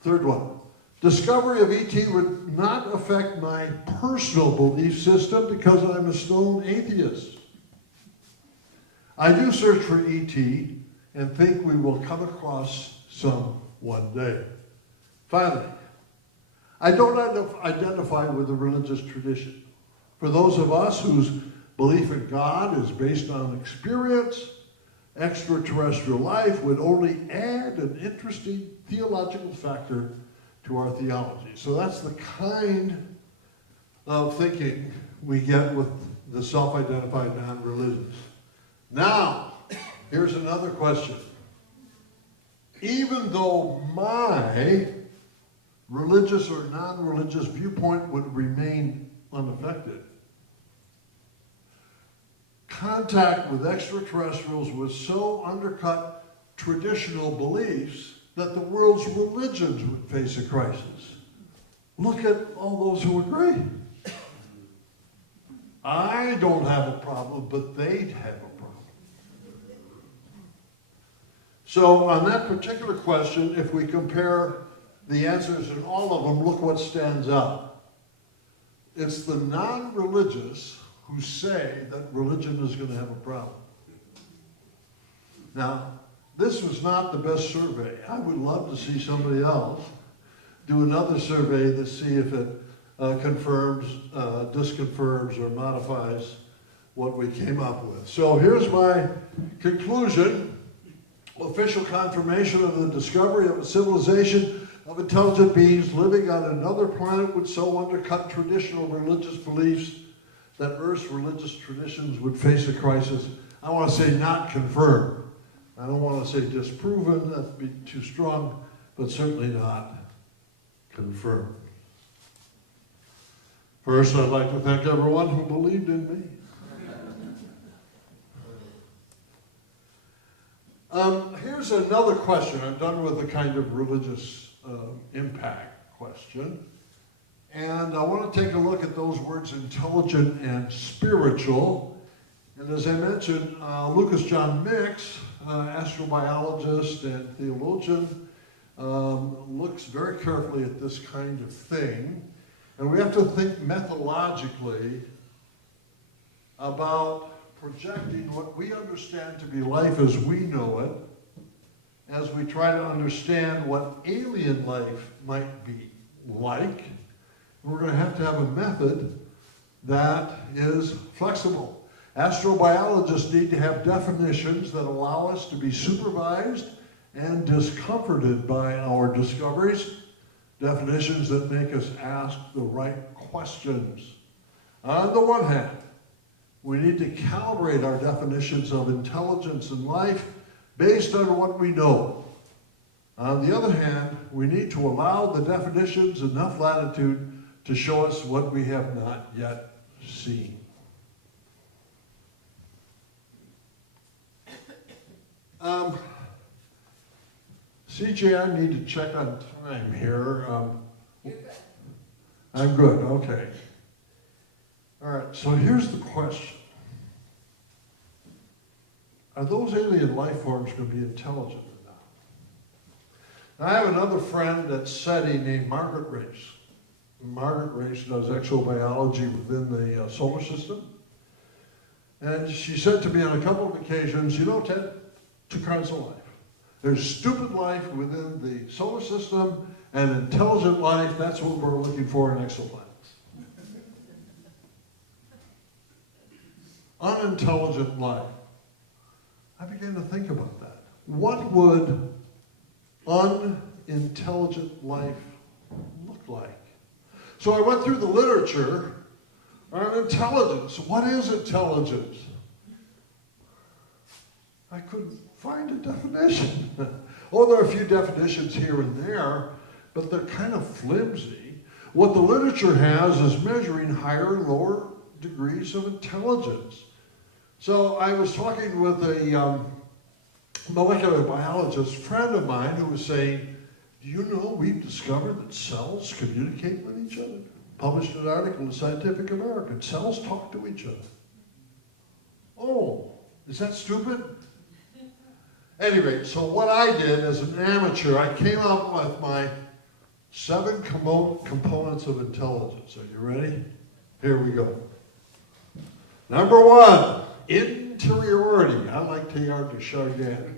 Third one. Discovery of ET would not affect my personal belief system because I'm a stone atheist. I do search for ET and think we will come across some one day. Finally, I don't identify with a religious tradition. For those of us whose belief in God is based on experience, extraterrestrial life would only add an interesting theological factor to our theology. So that's the kind of thinking we get with the self-identified non-religious. Now, here's another question. Even though my religious or non-religious viewpoint would remain unaffected, contact with extraterrestrials would so undercut traditional beliefs that the world's religions would face a crisis. Look at all those who agree. I don't have a problem, but they'd have a problem. So on that particular question, if we compare the answers in all of them, look what stands out. It's the non-religious who say that religion is going to have a problem. Now, this was not the best survey. I would love to see somebody else do another survey to see if it confirms, disconfirms, or modifies what we came up with. So here's my conclusion. Official confirmation of the discovery of a civilization of intelligent beings living on another planet would so undercut traditional religious beliefs that Earth's religious traditions would face a crisis. I want to say not confirmed. I don't want to say disproven, that'd be too strong, but certainly not confirmed. First, I'd like to thank everyone who believed in me. Here's another question. I'm done with the kind of religious impact question. And I want to take a look at those words intelligent and spiritual. And as I mentioned, Lucas John Mix, astrobiologist and theologian, looks very carefully at this kind of thing. And we have to think methodologically about projecting what we understand to be life as we know it, as we try to understand what alien life might be like. We're going to have a method that is flexible. Astrobiologists need to have definitions that allow us to be supervised and discomforted by our discoveries, definitions that make us ask the right questions. On the one hand, we need to calibrate our definitions of intelligence and life based on what we know. On the other hand, we need to allow the definitions enough latitude to show us what we have not yet seen. CJ, I need to check on time here. You're good. I'm good, okay. All right, so here's the question. Are those alien life forms going to be intelligent or not? Now, I have another friend at SETI named Margaret Race. Margaret Race does exobiology within the solar system. And she said to me on a couple of occasions, you know, Ted, two kinds of life. There's stupid life within the solar system and intelligent life. That's what we're looking for in exoplanets. Unintelligent life. I began to think about that. What would unintelligent life look like? So I went through the literature on intelligence. What is intelligence? I couldn't find a definition. Oh, there are a few definitions here and there, but they're kind of flimsy. What the literature has is measuring higher and lower degrees of intelligence. So I was talking with a molecular biologist friend of mine who was saying, do you know we've discovered that cells communicate with each other? Published an article in Scientific American. Cells talk to each other. Oh, is that stupid? Anyway, so what I did as an amateur, I came up with my 7 components of intelligence. Are you ready? Here we go. Number 1, interiority. I like Teilhard de Chardin.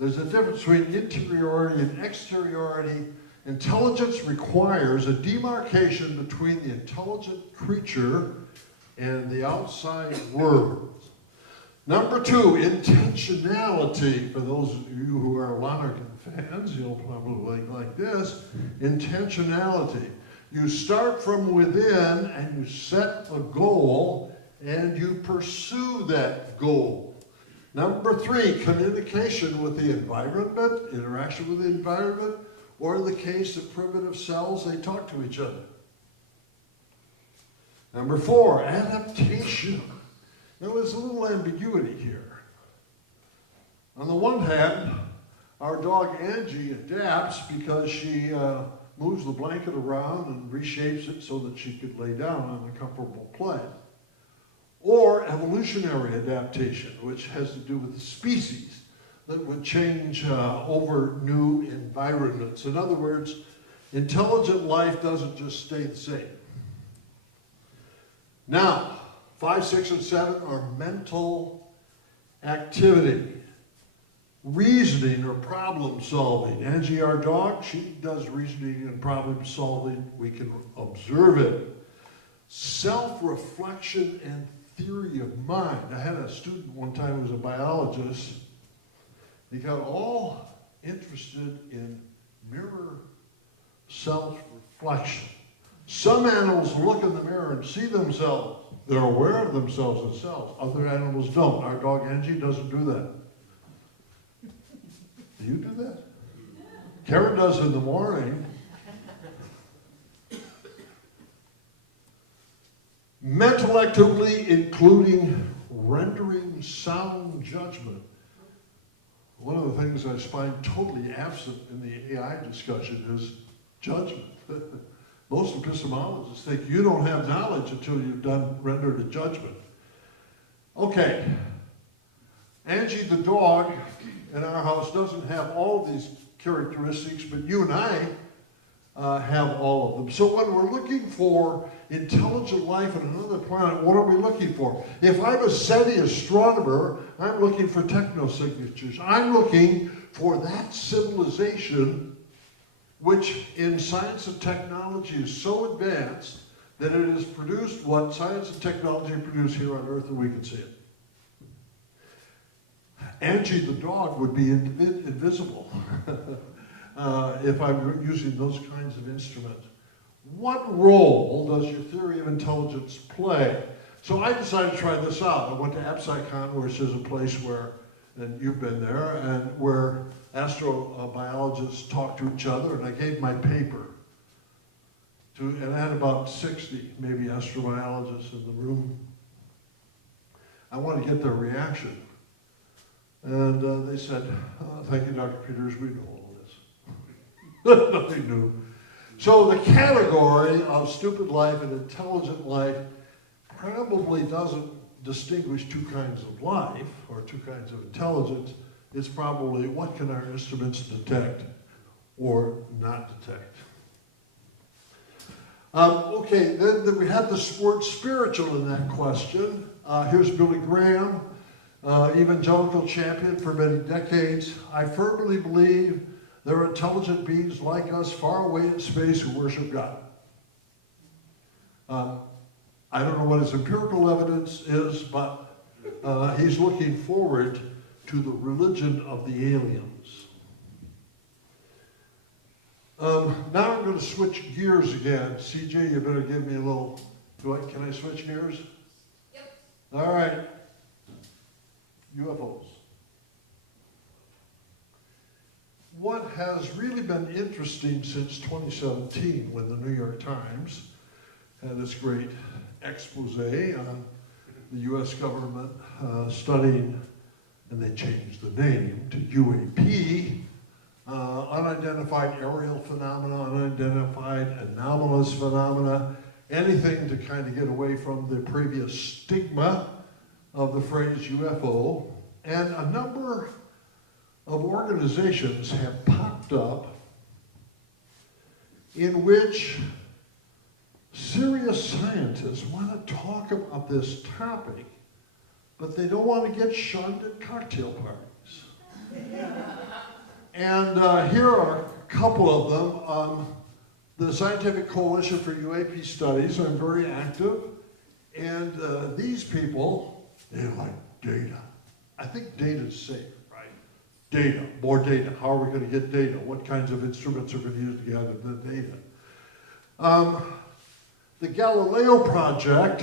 There's a difference between interiority and exteriority. Intelligence requires a demarcation between the intelligent creature and the outside world. Number 2, intentionality. For those of you who are Lonergan fans, you'll probably like this. Intentionality. You start from within and you set a goal and you pursue that goal. Number 3, communication with the environment, interaction with the environment, or in the case of primitive cells, they talk to each other. Number 4, adaptation. Now, there's a little ambiguity here. On the one hand, our dog Angie adapts because she moves the blanket around and reshapes it so that she could lay down on a comfortable place. Or evolutionary adaptation, which has to do with the species that would change over new environments. In other words, intelligent life doesn't just stay the same. Now, 5, 6, and 7 are mental activity, reasoning or problem solving. Angie, our dog, she does reasoning and problem solving. We can observe it. Self-reflection and theory of mind. I had a student one time who was a biologist. He got all interested in mirror self-reflection. Some animals look in the mirror and see themselves. They're aware of themselves and self. Other animals don't. Our dog Angie doesn't do that. Do you do that? Karen does in the morning. Mental activity, including rendering sound judgment. One of the things I find totally absent in the AI discussion is judgment. Most epistemologists think you don't have knowledge until you've rendered a judgment. Okay, Angie the dog in our house doesn't have all of these characteristics, but you and I have all of them. So when we're looking for intelligent life on another planet, what are we looking for? If I'm a SETI astronomer, I'm looking for technosignatures. I'm looking for that civilization which in science and technology is so advanced that it has produced what science and technology produce here on Earth and we can see it. Angie the dog would be invisible if I'm using those kinds of instruments. What role does your theory of intelligence play? So I decided to try this out. I went to AppSciCon, which is a place where, and you've been there, and where astrobiologists talk to each other, and I gave my paper to, and I had about 60, maybe astrobiologists in the room. I wanted to get their reaction. And they said, thank you, Dr. Peters, we know all this. Nothing new. So the category of stupid life and intelligent life probably doesn't distinguish two kinds of life or two kinds of intelligence. It's probably what can our instruments detect or not detect. Okay, then we had the word spiritual in that question. Here's Billy Graham, evangelical champion for many decades. I firmly believe there are intelligent beings like us far away in space who worship God. I don't know what his empirical evidence is, but he's looking forward to the religion of the aliens. Now I'm going to switch gears again. CJ, you better give me a little, can I switch gears? Yep. All right. UFOs. What has really been interesting since 2017, when the New York Times had its great expose on the U.S. government studying, and they changed the name to UAP, unidentified aerial phenomena, unidentified anomalous phenomena, anything to kind of get away from the previous stigma of the phrase UFO. And a number of organizations have popped up in which serious scientists want to talk about this topic, but they don't want to get shunned at cocktail parties. And here are a couple of them. The Scientific Coalition for UAP Studies are very active, and these people, they like data. I think data is safe, right? Data, more data. How are we going to get data? What kinds of instruments are going to use to gather the data? The Galileo Project,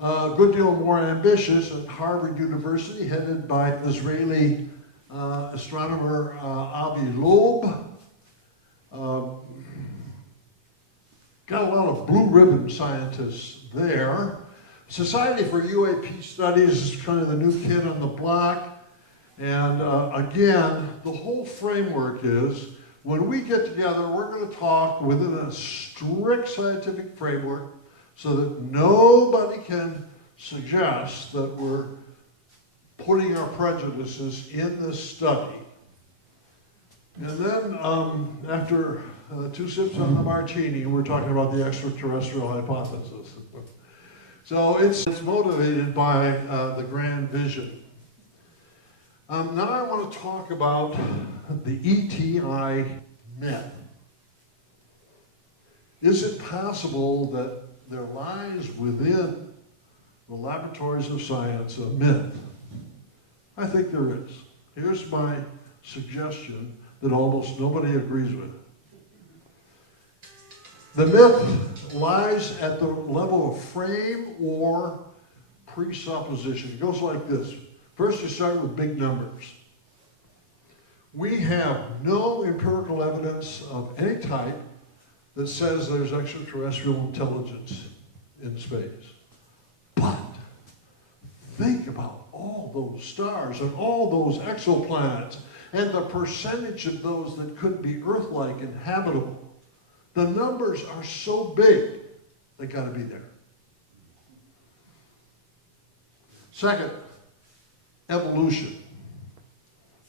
a good deal more ambitious at Harvard University, headed by Israeli astronomer Avi Loeb. Got a lot of blue ribbon scientists there. Society for UAP Studies is kind of the new kid on the block. And again, the whole framework is, when we get together, we're going to talk within a strict scientific framework so that nobody can suggest that we're putting our prejudices in this study. And then after 2 sips on the martini, we're talking about the extraterrestrial hypothesis. So it's motivated by the grand vision. Now I want to talk about the ETI myth. Is it possible that there lies within the laboratories of science a myth? I think there is. Here's my suggestion that almost nobody agrees with. The myth lies at the level of frame or presupposition. It goes like this. First, you start with big numbers. We have no empirical evidence of any type that says there's extraterrestrial intelligence in space. But think about all those stars and all those exoplanets and the percentage of those that could be Earth-like and habitable. The numbers are so big, they got to be there. Second, evolution.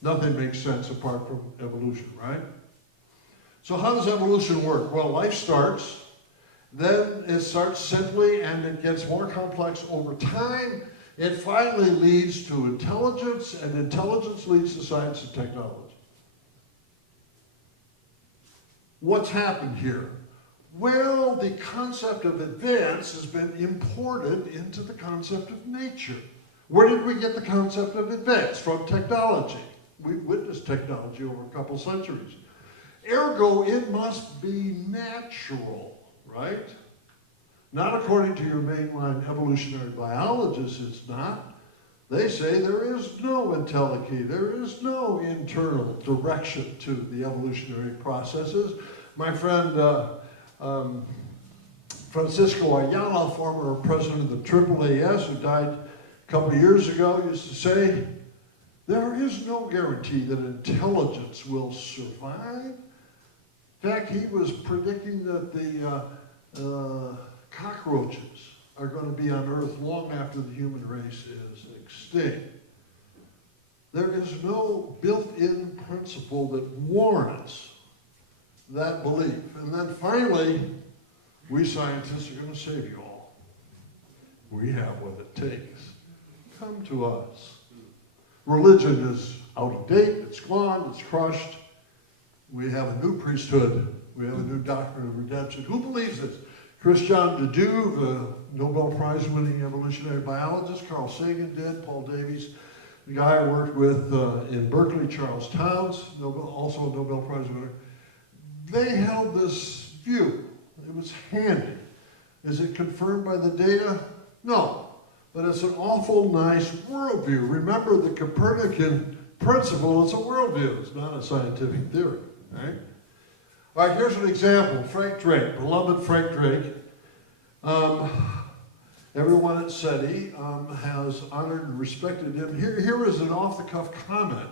Nothing makes sense apart from evolution, right? So how does evolution work? Well, life starts, then it starts simply and it gets more complex over time. It finally leads to intelligence, and intelligence leads to science and technology. What's happened here? Well, the concept of advance has been imported into the concept of nature. Where did we get the concept of advance? From technology. We've witnessed technology over a couple centuries. Ergo, it must be natural, right? Not according to your mainline evolutionary biologists, it's not. They say there is no entelechy, there is no internal direction to the evolutionary processes. My friend Francisco Ayala, former president of the AAAS, who died a couple of years ago, used to say, there is no guarantee that intelligence will survive. In fact, he was predicting that the cockroaches are going to be on Earth long after the human race is extinct. There is no built-in principle that warrants that belief. And then finally, we scientists are going to save you all. We have what it takes. Come to us. Religion is out of date, it's gone, it's crushed. We have a new priesthood. We have a new doctrine of redemption. Who believes this? Christian de Duve, the Nobel Prize-winning evolutionary biologist. Carl Sagan did. Paul Davies, the guy I worked with in Berkeley, Charles Towns, also a Nobel Prize winner. They held this view. It was handy. Is it confirmed by the data? No. But it's an awful nice worldview. Remember, the Copernican principle is a worldview. It's not a scientific theory, right? All right, here's an example. Frank Drake, beloved Frank Drake. Everyone at SETI has honored and respected him. Here is an off-the-cuff comment.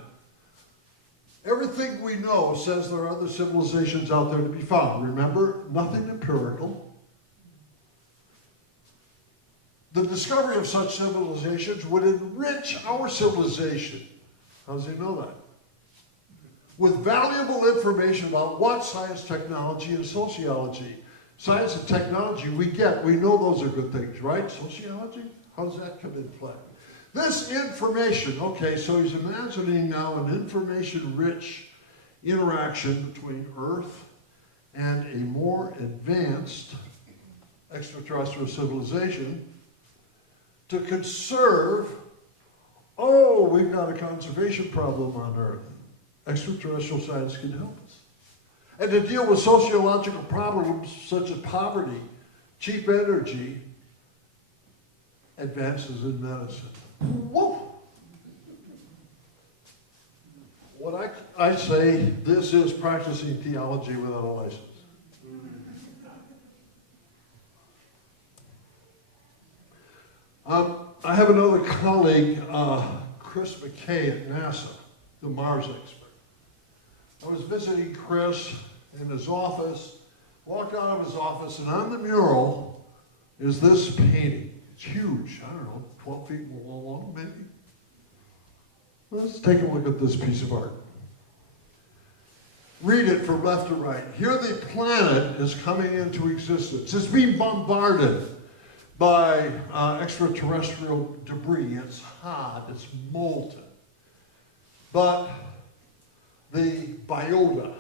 Everything we know says there are other civilizations out there to be found. Remember, nothing empirical. The discovery of such civilizations would enrich our civilization. How does he know that? With valuable information about what science, technology, and sociology. Science and technology we know those are good things, right? Sociology? How does that come into play? This information, okay, so he's imagining now an information-rich interaction between Earth and a more advanced extraterrestrial civilization to conserve, we've got a conservation problem on Earth. Extraterrestrial science can help us. And to deal with sociological problems such as poverty, cheap energy, advances in medicine. Whoa! What I say, this is practicing theology without a license. I have another colleague, Chris McKay at NASA, the Mars expert. I was visiting Chris in his office, walked out of his office, and on the mural is this painting. It's huge, I don't know, 12 feet long, maybe. Let's take a look at this piece of art. Read it from left to right. Here the planet is coming into existence. It's being bombarded by extraterrestrial debris. It's hot, it's molten. But the biota,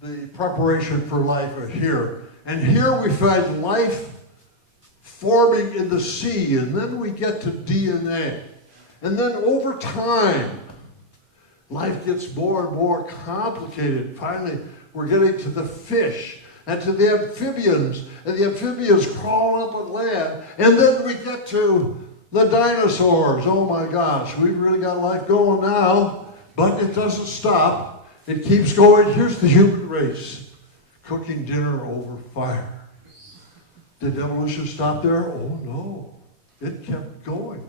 the preparation for life are here. And here we find life forming in the sea, and then we get to DNA. And then over time, life gets more and more complicated. Finally, we're getting to the fish. and to the amphibians, and the amphibians crawling up on land, and then we get to the dinosaurs. Oh my gosh, we've really got life going now, but it doesn't stop. It keeps going. Here's the human race, cooking dinner over fire. Did evolution stop there? Oh no, it kept going.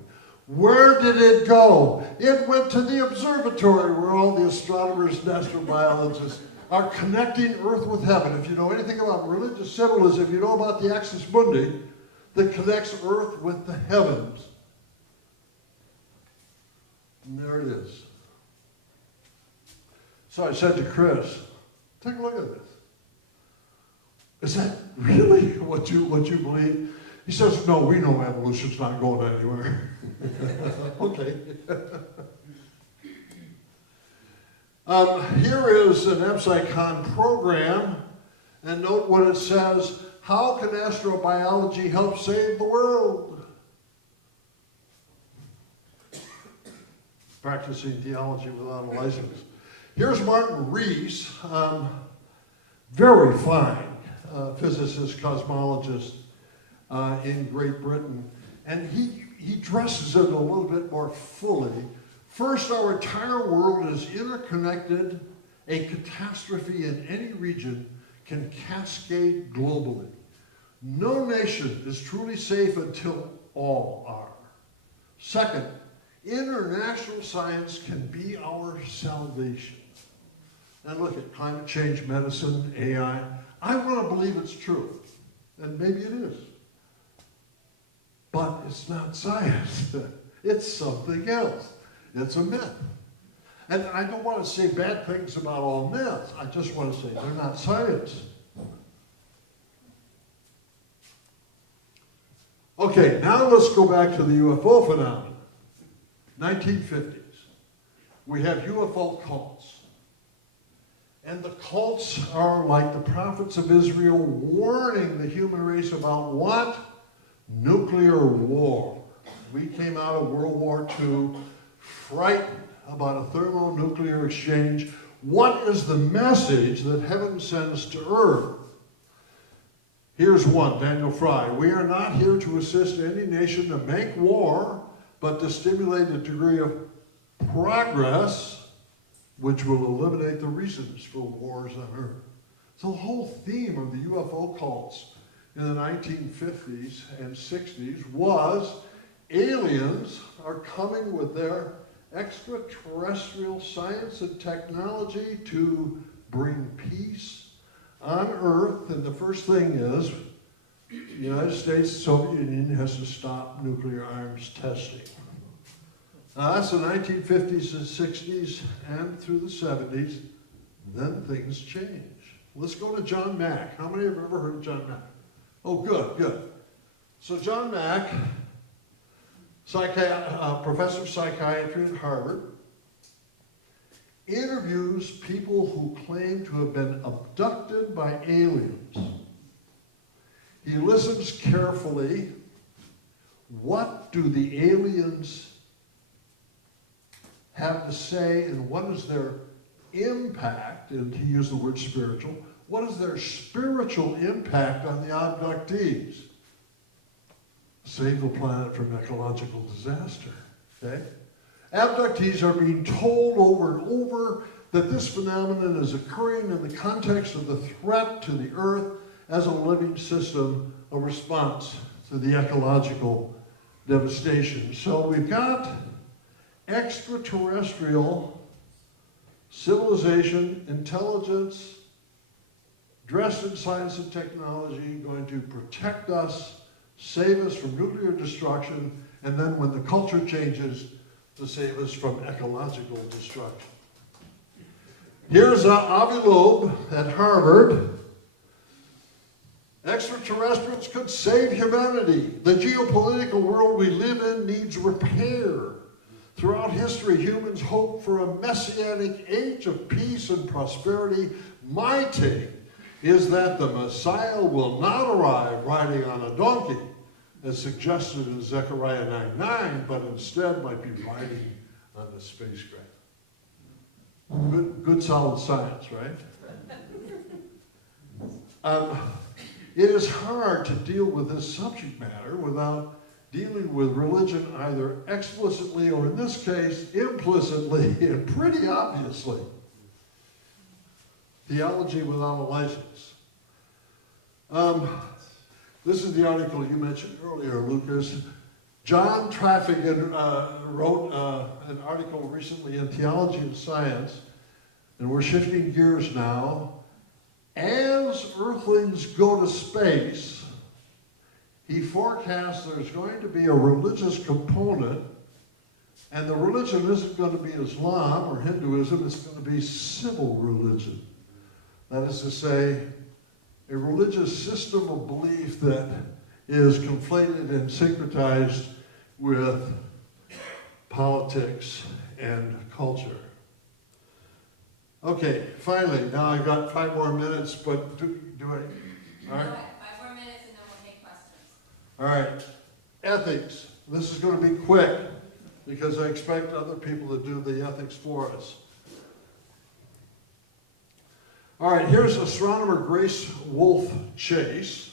Where did it go? It went to the observatory where all the astronomers and astrobiologists are connecting Earth with heaven. If you know anything about religious symbolism, you know about the axis mundi that connects Earth with the heavens. And there it is. So I said to Chris, take a look at this. Is that really what you believe? He says, no, we know evolution's not going anywhere. Okay. Here is an EPSICON program, and note what it says. How can astrobiology help save the world? Practicing theology without a license. Here's Martin Rees, very fine physicist, cosmologist in Great Britain, and he dresses it a little bit more fully. First, our entire world is interconnected. A catastrophe in any region can cascade globally. No nation is truly safe until all are. Second, international science can be our salvation. And look at climate change, medicine, AI. I want to believe it's true, and maybe it is. But it's not science. It's something else. It's a myth. And I don't want to say bad things about all myths. I just want to say they're not science. Okay, now let's go back to the UFO phenomenon. 1950s. We have UFO cults. And the cults are like the prophets of Israel warning the human race about what? Nuclear war. We came out of World War II frightened about a thermonuclear exchange. What is the message that heaven sends to earth? Here's one, Daniel Fry. We are not here to assist any nation to make war, but to stimulate a degree of progress which will eliminate the reasons for wars on earth. So the whole theme of the UFO cults in the 1950s and 60s was aliens are coming with their extraterrestrial science and technology to bring peace on Earth. And the first thing is the United States, Soviet Union has to stop nuclear arms testing. Now that's the 1950s and 60s and through the 70s. Then things change. Let's go to John Mack. How many have ever heard of John Mack? Oh, good, good. So John Mack, professor of psychiatry at Harvard, interviews people who claim to have been abducted by aliens. He listens carefully. What do the aliens have to say, and what is their impact, and he used the word spiritual, what is their spiritual impact on the abductees? Save the planet from ecological disaster, okay? Abductees are being told over and over that this phenomenon is occurring in the context of the threat to the earth as a living system, a response to the ecological devastation. So we've got extraterrestrial civilization, intelligence, dressed in science and technology, going to protect us, save us from nuclear destruction, and then when the culture changes, to save us from ecological destruction. Here's Avi Loeb at Harvard. Extraterrestrials could save humanity. The geopolitical world we live in needs repair. Throughout history, humans hope for a messianic age of peace and prosperity. My take is that the Messiah will not arrive riding on a donkey, as suggested in Zechariah 9:9, but instead might be riding on a spacecraft. Good solid science, right? It is hard to deal with this subject matter without dealing with religion either explicitly or, in this case, implicitly and pretty obviously. Theology without a license. This is the article you mentioned earlier, Lucas. John Traffigan wrote an article recently in Theology and Science, and we're shifting gears now. As Earthlings go to space, he forecasts there's going to be a religious component, and the religion isn't going to be Islam or Hinduism, it's going to be civil religion. That is to say, a religious system of belief that is conflated and syncretized with politics and culture. Okay, finally, now I've got 5 more minutes, but do I? All right. 5 more minutes and then we'll take questions. All right, ethics. This is going to be quick because I expect other people to do the ethics for us. All right, here's astronomer Grace Wolfe Chase.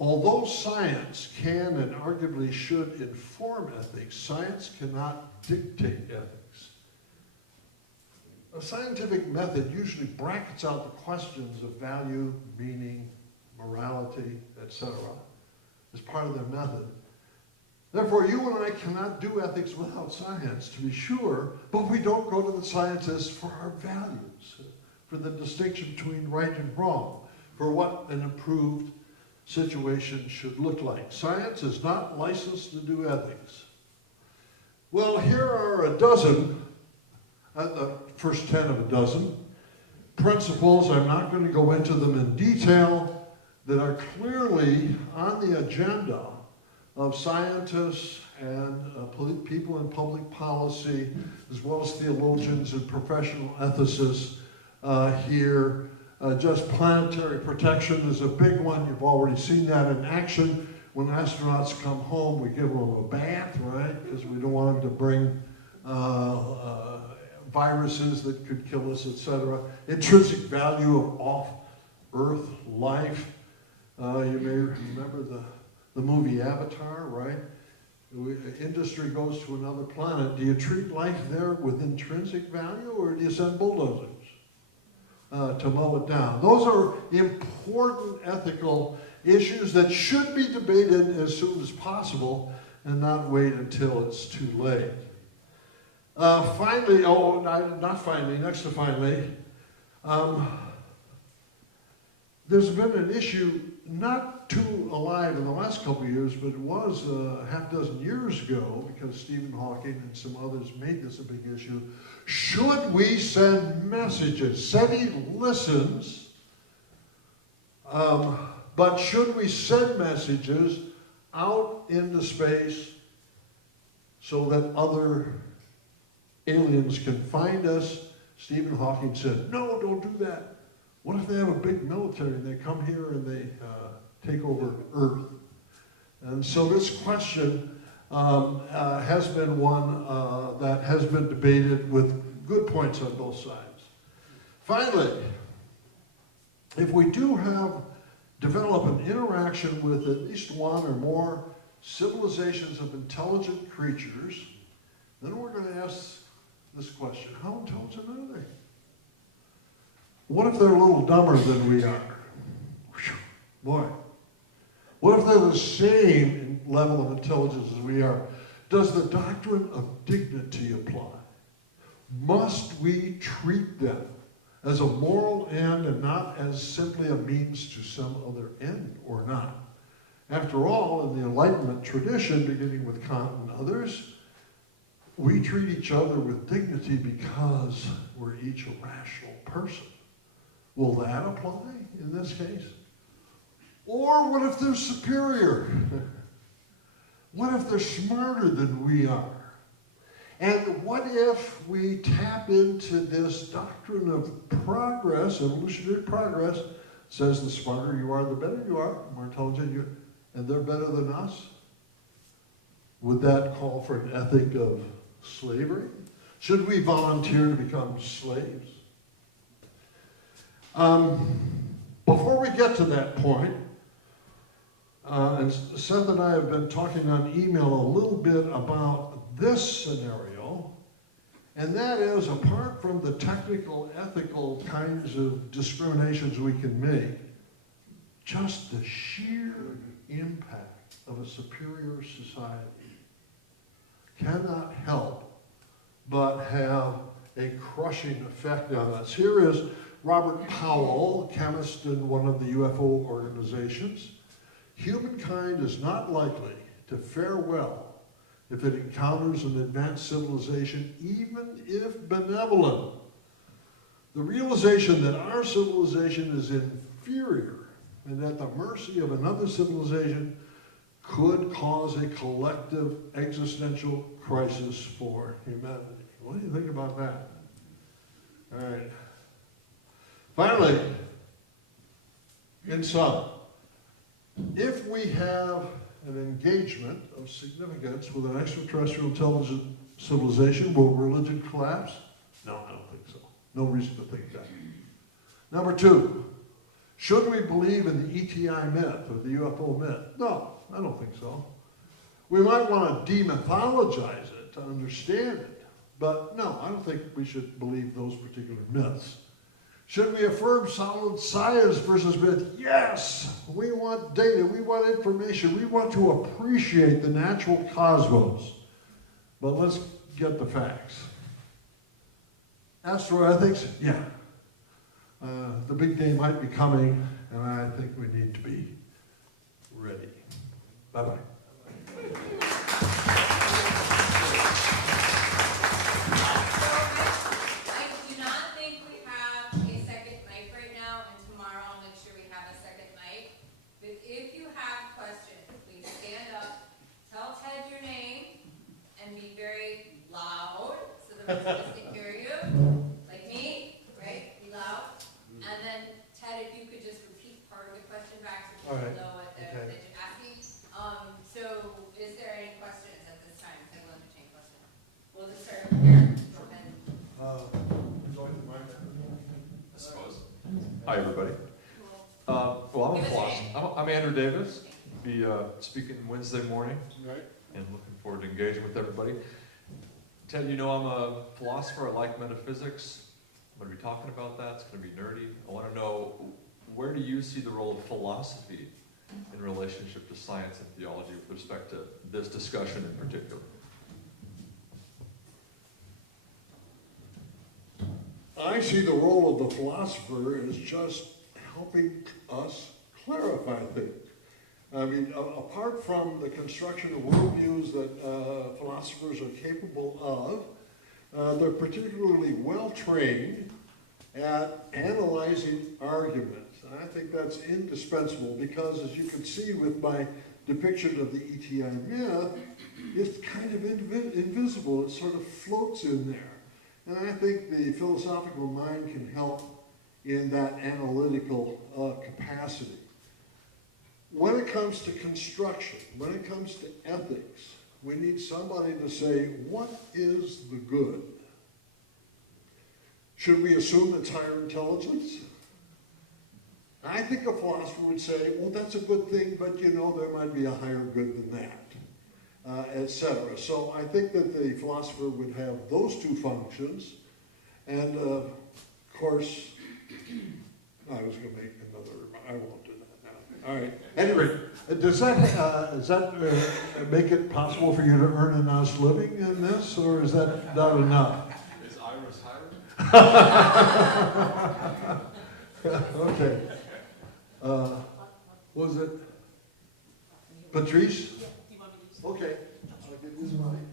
Although science can and arguably should inform ethics, science cannot dictate ethics. A scientific method usually brackets out the questions of value, meaning, morality, etc. as part of their method. Therefore, you and I cannot do ethics without science, to be sure, but we don't go to the scientists for our values, for the distinction between right and wrong, for what an improved situation should look like. Science is not licensed to do ethics. Well, here are a dozen, the first 10 of a dozen, principles. I'm not going to go into them in detail, that are clearly on the agenda of scientists and people in public policy, as well as theologians and professional ethicists here. Just planetary protection is a big one. You've already seen that in action. When astronauts come home, we give them a bath, right? Because we don't want them to bring viruses that could kill us, etc. Intrinsic value of off-Earth life. You may remember the movie Avatar, right? Industry goes to another planet. Do you treat life there with intrinsic value, or do you send bulldozers to mow it down? Those are important ethical issues that should be debated as soon as possible and not wait until it's too late. Finally, next to finally, there's been an issue not too alive in the last couple of years, but it was a half dozen years ago, because Stephen Hawking and some others made this a big issue. Should we send messages? SETI listens, but should we send messages out into space so that other aliens can find us? Stephen Hawking said, no, don't do that. What if they have a big military and they come here and they take over Earth? And so this question has been one that has been debated with good points on both sides. Finally, if we do develop an interaction with at least one or more civilizations of intelligent creatures, then we're going to ask this question: how intelligent are they? What if they're a little dumber than we are? Boy. What if they're the same level of intelligence as we are? Does the doctrine of dignity apply? Must we treat them as a moral end and not as simply a means to some other end, or not? After all, in the Enlightenment tradition, beginning with Kant and others, we treat each other with dignity because we're each a rational person. Will that apply in this case? Or what if they're superior? What if they're smarter than we are? And what if we tap into this doctrine of progress, evolutionary progress, says the smarter you are, the better you are, the more intelligent you are, and they're better than us? Would that call for an ethic of slavery? Should we volunteer to become slaves? Before we get to that point, and Seth and I have been talking on email a little bit about this scenario, and that is, apart from the technical, ethical kinds of discriminations we can make, just the sheer impact of a superior society cannot help but have a crushing effect on us. Here is Robert Powell, chemist in one of the UFO organizations. Humankind is not likely to fare well if it encounters an advanced civilization, even if benevolent. The realization that our civilization is inferior and at the mercy of another civilization could cause a collective existential crisis for humanity. What do you think about that? All right. Finally, in sum, if we have an engagement of significance with an extraterrestrial intelligent civilization, will religion collapse? No, I don't think so. No reason to think that. Number two, should we believe in the ETI myth or the UFO myth? No, I don't think so. We might want to demythologize it to understand it, but no, I don't think we should believe those particular myths. Should we affirm solid science versus myth? Yes! We want data, we want information, we want to appreciate the natural cosmos. But let's get the facts. Astroethics? Yeah. The big day might be coming, and I think we need to be ready. Bye-bye. I do not think we have a second mic right now, and tomorrow I'll make sure we have a second mic. But if you have questions, please stand up, tell Ted your name, and be very loud so the rest of us can hear you. Like me, right? Be loud. And then, Ted, if you could just repeat part of the question back so people Alright. know what that you're asking. So, is there any questions at this time? I will entertain questions. We'll just start over here. Go ahead. I suppose. Hi, everybody. Well, I'm a Give us your philosopher. I'm Andrew Davis. Be speaking Wednesday morning, and looking forward to engaging with everybody. Ted, you know I'm a philosopher. I like metaphysics. I'm going to be talking about that. It's going to be nerdy. I want to know, where do you see the role of philosophy in relationship to science and theology with respect to this discussion in particular? I see the role of the philosopher as just helping us clarify things. I mean, apart from the construction of worldviews that philosophers are capable of, they're particularly well trained at analyzing arguments. And I think that's indispensable because, as you can see with my depiction of the ETI myth, it's kind of invisible. It sort of floats in there. And I think the philosophical mind can help in that analytical capacity. When it comes to construction, when it comes to ethics, we need somebody to say, what is the good? Should we assume it's higher intelligence? I think a philosopher would say, well, that's a good thing, but you know, there might be a higher good than that, etc. So I think that the philosopher would have those two functions, and of course, I was going to make another remark. I won't do that now. All right. Anyway, does that make it possible for you to earn a nice living in this, or is that not enough? Is IRAS hired? Okay. Was it Patrice? Okay. I'll give you mine.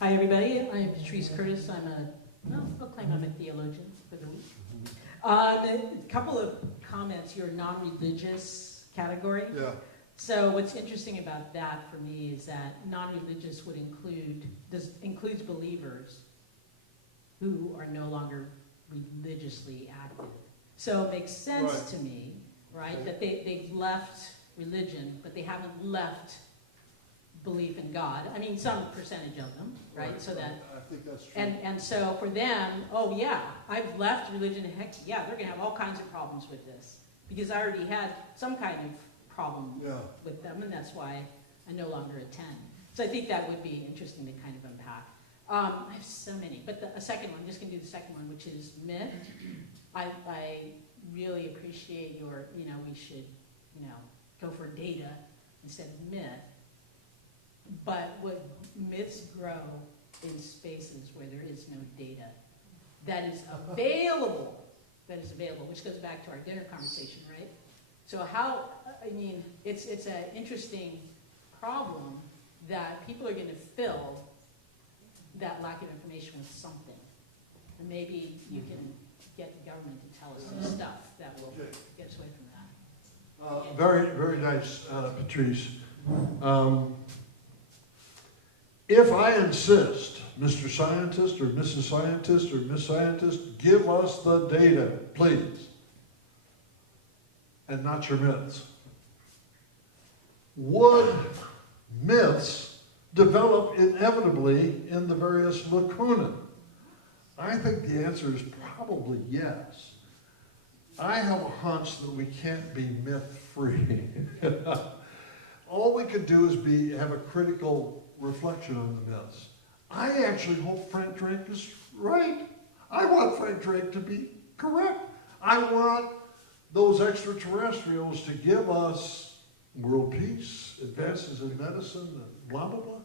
Hi, everybody. I'm Patrice Curtis. I'll claim I'm a theologian for the week. A couple of comments. Your non-religious category. Yeah. So what's interesting about that for me is that non-religious includes believers who are no longer religiously active. So it makes sense Right. to me, right, that they've left religion, but they haven't left belief in God. I mean, some percentage of them, right? So that, I think that's true. and so for them, oh yeah, I've left religion, heck yeah, they're gonna have all kinds of problems with this. Because I already had some kind of problem Yeah. with them, and that's why I no longer attend. So I think that would be interesting to kind of unpack. I have so many, but a second one, I'm just gonna do the second one, which is myth. I really appreciate your, we should, go for data instead of myth. But what myths grow in spaces where there is no data that is available, which goes back to our dinner conversation, right? So it's an interesting problem that people are going to fill that lack of information with something. And maybe you can get the government to tell us some stuff that will get us away from that. Very, very nice, Patrice. If I insist, Mr. Scientist or Mrs. Scientist or Miss Scientist, give us the data, please, and not your myths. Would myths develop inevitably in the various lacunae? I think the answer is probably yes. I have a hunch that we can't be myth-free. All we could do is have a critical reflection on the myths. I actually hope Frank Drake is right. I want Frank Drake to be correct. I want those extraterrestrials to give us world peace, advances in medicine, and blah, blah, blah.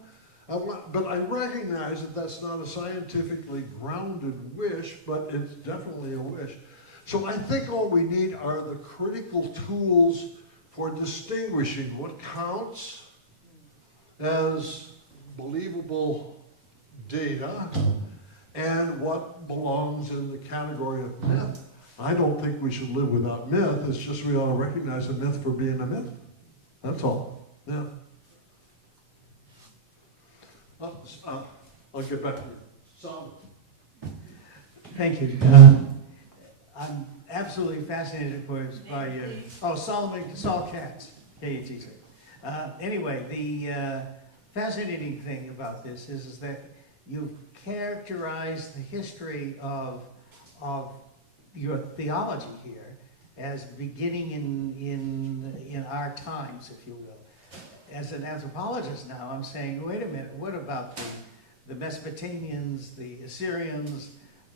But I recognize that that's not a scientifically grounded wish, but it's definitely a wish. So I think all we need are the critical tools for distinguishing what counts as believable data and what belongs in the category of myth. I don't think we should live without myth. It's just we ought to recognize a myth for being a myth. That's all. Yeah. I'll get back to you. Solomon. Thank you. I'm absolutely fascinated, of course, by Saul Katz, K-A-T-Z. Anyway, the fascinating thing about this is that you've characterized the history of your theology here as beginning in our times, if you will. As an anthropologist now, I'm saying, wait a minute, what about the Mesopotamians, the Assyrians,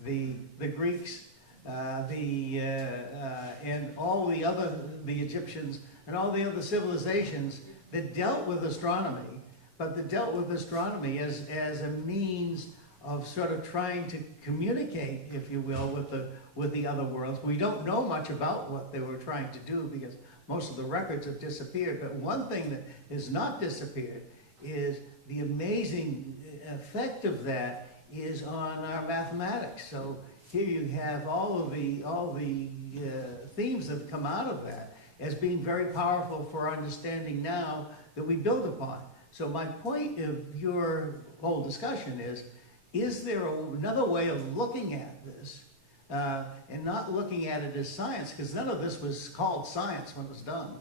the Greeks, and all the Egyptians, and all the other civilizations that dealt with astronomy, but that dealt with astronomy as a means of sort of trying to communicate, if you will, with the other worlds. We don't know much about what they were trying to do because most of the records have disappeared. But one thing that has not disappeared is the amazing effect of that is on our mathematics. So here you have all the themes that have come out of that as being very powerful for understanding now that we build upon. So my point of your whole discussion is there another way of looking at this and not looking at it as science? Because none of this was called science when it was done,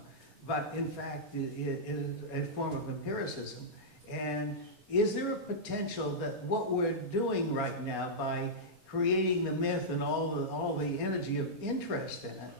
but in fact it is a form of empiricism. And is there a potential that what we're doing right now by creating the myth and all the energy of interest in it,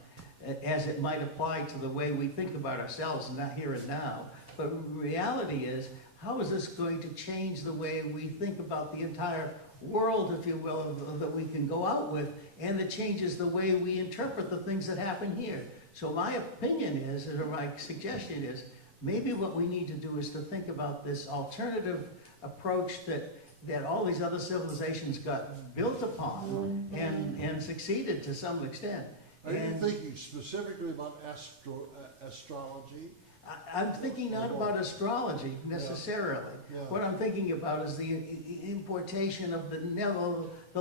as it might apply to the way we think about ourselves, not here and now, but reality is, how is this going to change the way we think about the entire world, if you will, that we can go out with, and that changes the way we interpret the things that happen here? So my opinion is, or my suggestion is, maybe what we need to do is to think about this alternative approach that all these other civilizations got built upon and succeeded to some extent. Are you thinking specifically about astrology? I'm thinking not about astrology necessarily. Yeah. What I'm thinking about is the importation of the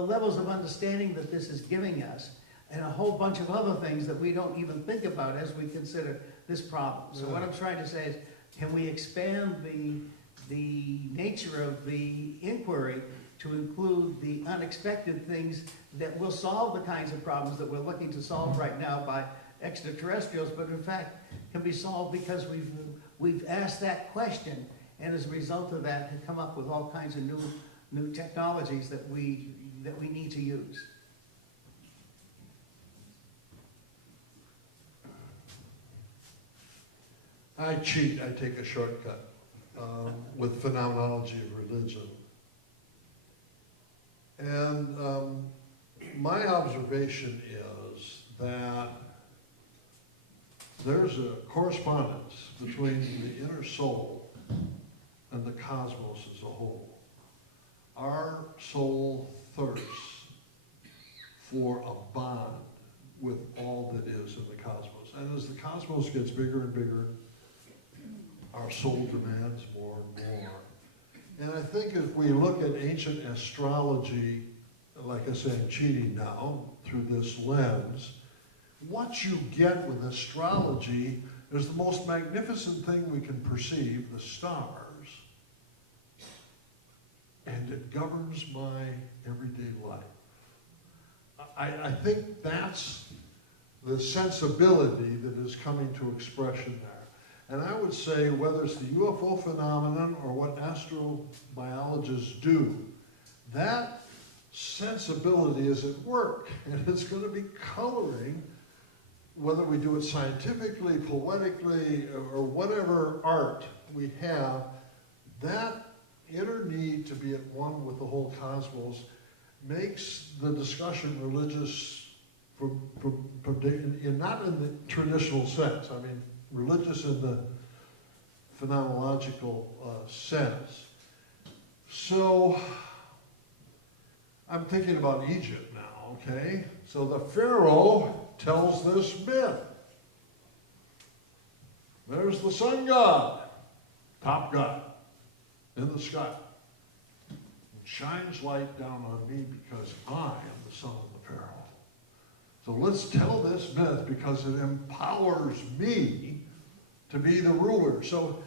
levels of understanding that this is giving us, and a whole bunch of other things that we don't even think about as we consider this problem. So what I'm trying to say is, can we expand the nature of the inquiry to include the unexpected things that will solve the kinds of problems that we're looking to solve right now by extraterrestrials, but in fact can be solved because we've asked that question and as a result of that, have come up with all kinds of new technologies that we need to use. I cheat, I take a shortcut with phenomenology of religion. And my observation is that there's a correspondence between the inner soul and the cosmos as a whole. Our soul thirsts for a bond with all that is in the cosmos. And as the cosmos gets bigger and bigger, our soul demands more and more. And I think if we look at ancient astrology, like I say, I'm cheating now, through this lens, what you get with astrology is the most magnificent thing we can perceive, the stars, and it governs my everyday life. I think that's the sensibility that is coming to expression there. And I would say whether it's the UFO phenomenon or what astrobiologists do, that sensibility is at work, and it's going to be coloring whether we do it scientifically, poetically, or whatever art we have. That inner need to be at one with the whole cosmos makes the discussion religious not in the traditional sense. I mean, religious in the phenomenological sense. So I'm thinking about Egypt now, okay? So the Pharaoh tells this myth. There's the sun god, top god, in the sky. It shines light down on me because I am the son of the Pharaoh. So let's tell this myth because it empowers me to be the ruler. So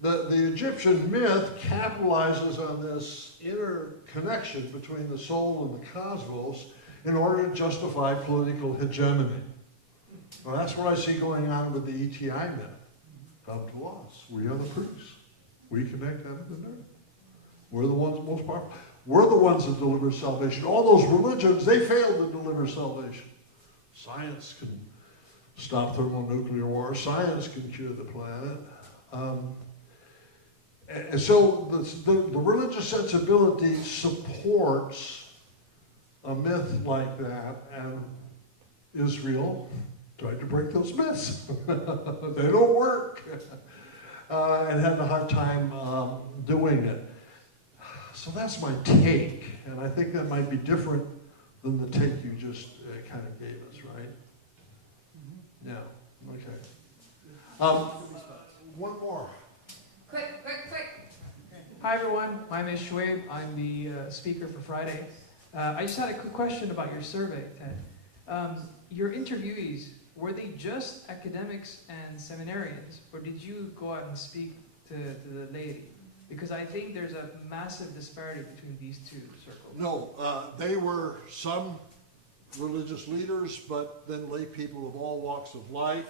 the Egyptian myth capitalizes on this inner connection between the soul and the cosmos in order to justify political hegemony. Well, that's what I see going on with the ETI myth. Come to us. We are the priests. We connect heaven and earth. We're the ones most powerful. We're the ones that deliver salvation. All those religions, they failed to deliver salvation. Science can stop thermonuclear war. Science can cure the planet. And so the religious sensibility supports a myth like that, and Israel tried to break those myths. They don't work. And had a hard time doing it. So that's my take, and I think that might be different than the take you just kind of gave us, right? Yeah, okay. One more. Quick. Hi everyone, my name is Shoaib. I'm the speaker for Friday. I just had a quick question about your survey, Ted. Your interviewees, were they just academics and seminarians, or did you go out and speak to the laity? Because I think there's a massive disparity between these two circles. No, they were some religious leaders, but then lay people of all walks of life.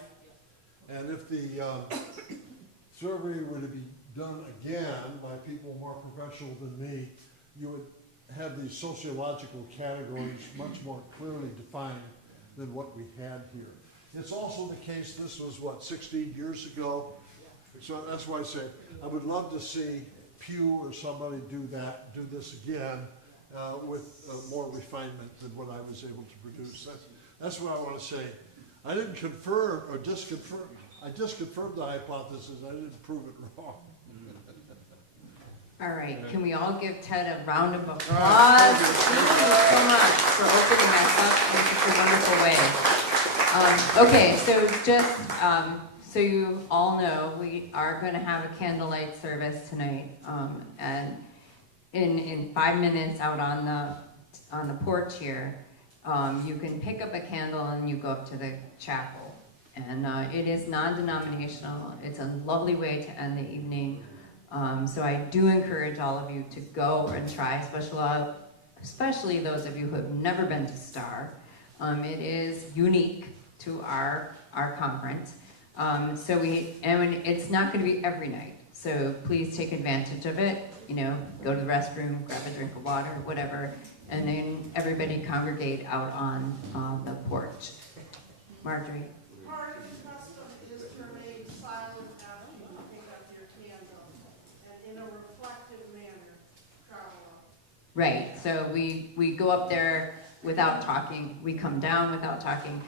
And if the survey were to be done again by people more professional than me, you would have these sociological categories much more clearly defined than what we had here. It's also the case, this was what, 16 years ago? So that's why I say, I would love to see Pew or somebody do this again with more refinement than what I was able to produce. That's what I want to say. I didn't confirm or disconfirm. I disconfirmed the hypothesis. I didn't prove it wrong. All right, can we all give Ted a round of applause? Thank you so much for opening us up in such a wonderful way. Okay, so just so you all know, we are going to have a candlelight service tonight, and in 5 minutes out on the porch here, you can pick up a candle and you go up to the chapel, and it is non-denominational. It's a lovely way to end the evening. So I do encourage all of you to go and try, especially those of you who have never been to STAR. It is unique to our conference. It's not going to be every night. So please take advantage of it. You know, go to the restroom, grab a drink of water, whatever, and then everybody congregate out on the porch. Marjorie? Part of the custom is to remain silent after you pick up your candle, and in a reflective manner, travel up. Right, so we go up there without talking, we come down without talking.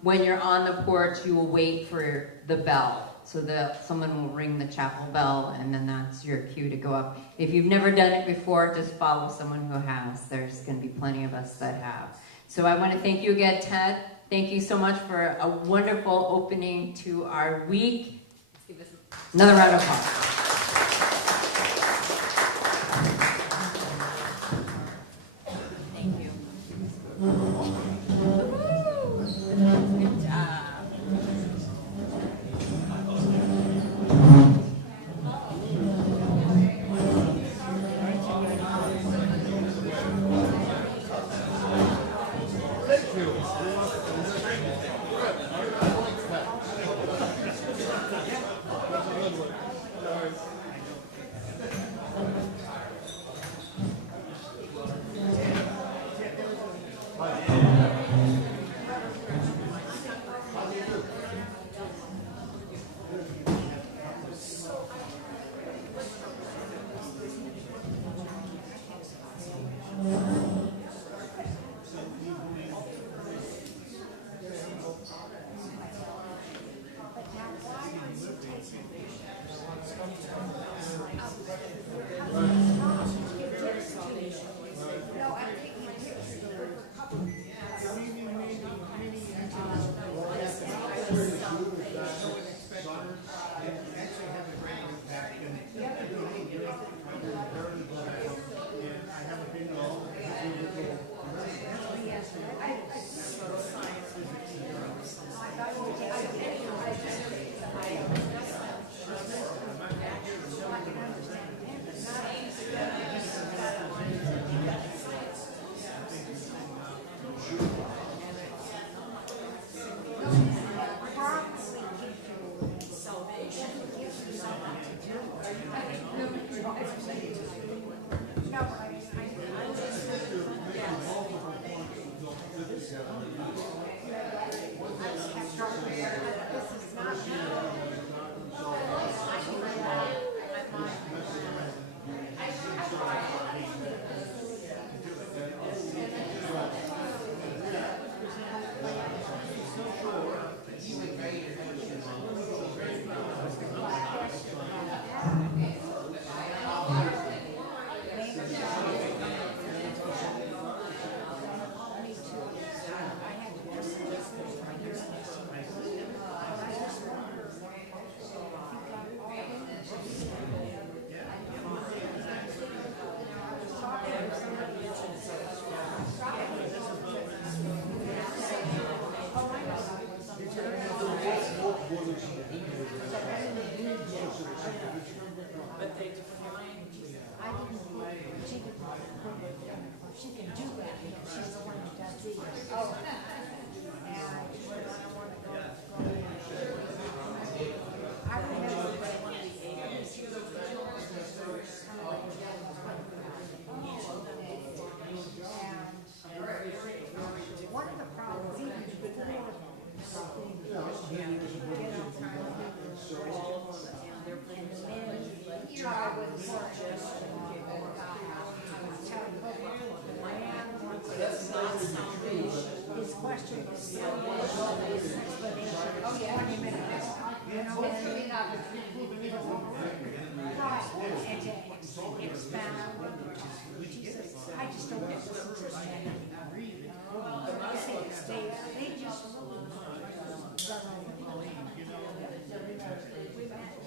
When you're on the porch, you will wait for the bell. So someone will ring the chapel bell, and then that's your cue to go up. If you've never done it before, just follow someone who has. There's going to be plenty of us that have. So I want to thank you again, Ted. Thank you so much for a wonderful opening to our week. Let's give this another round of applause. Thank you. Good job. We met.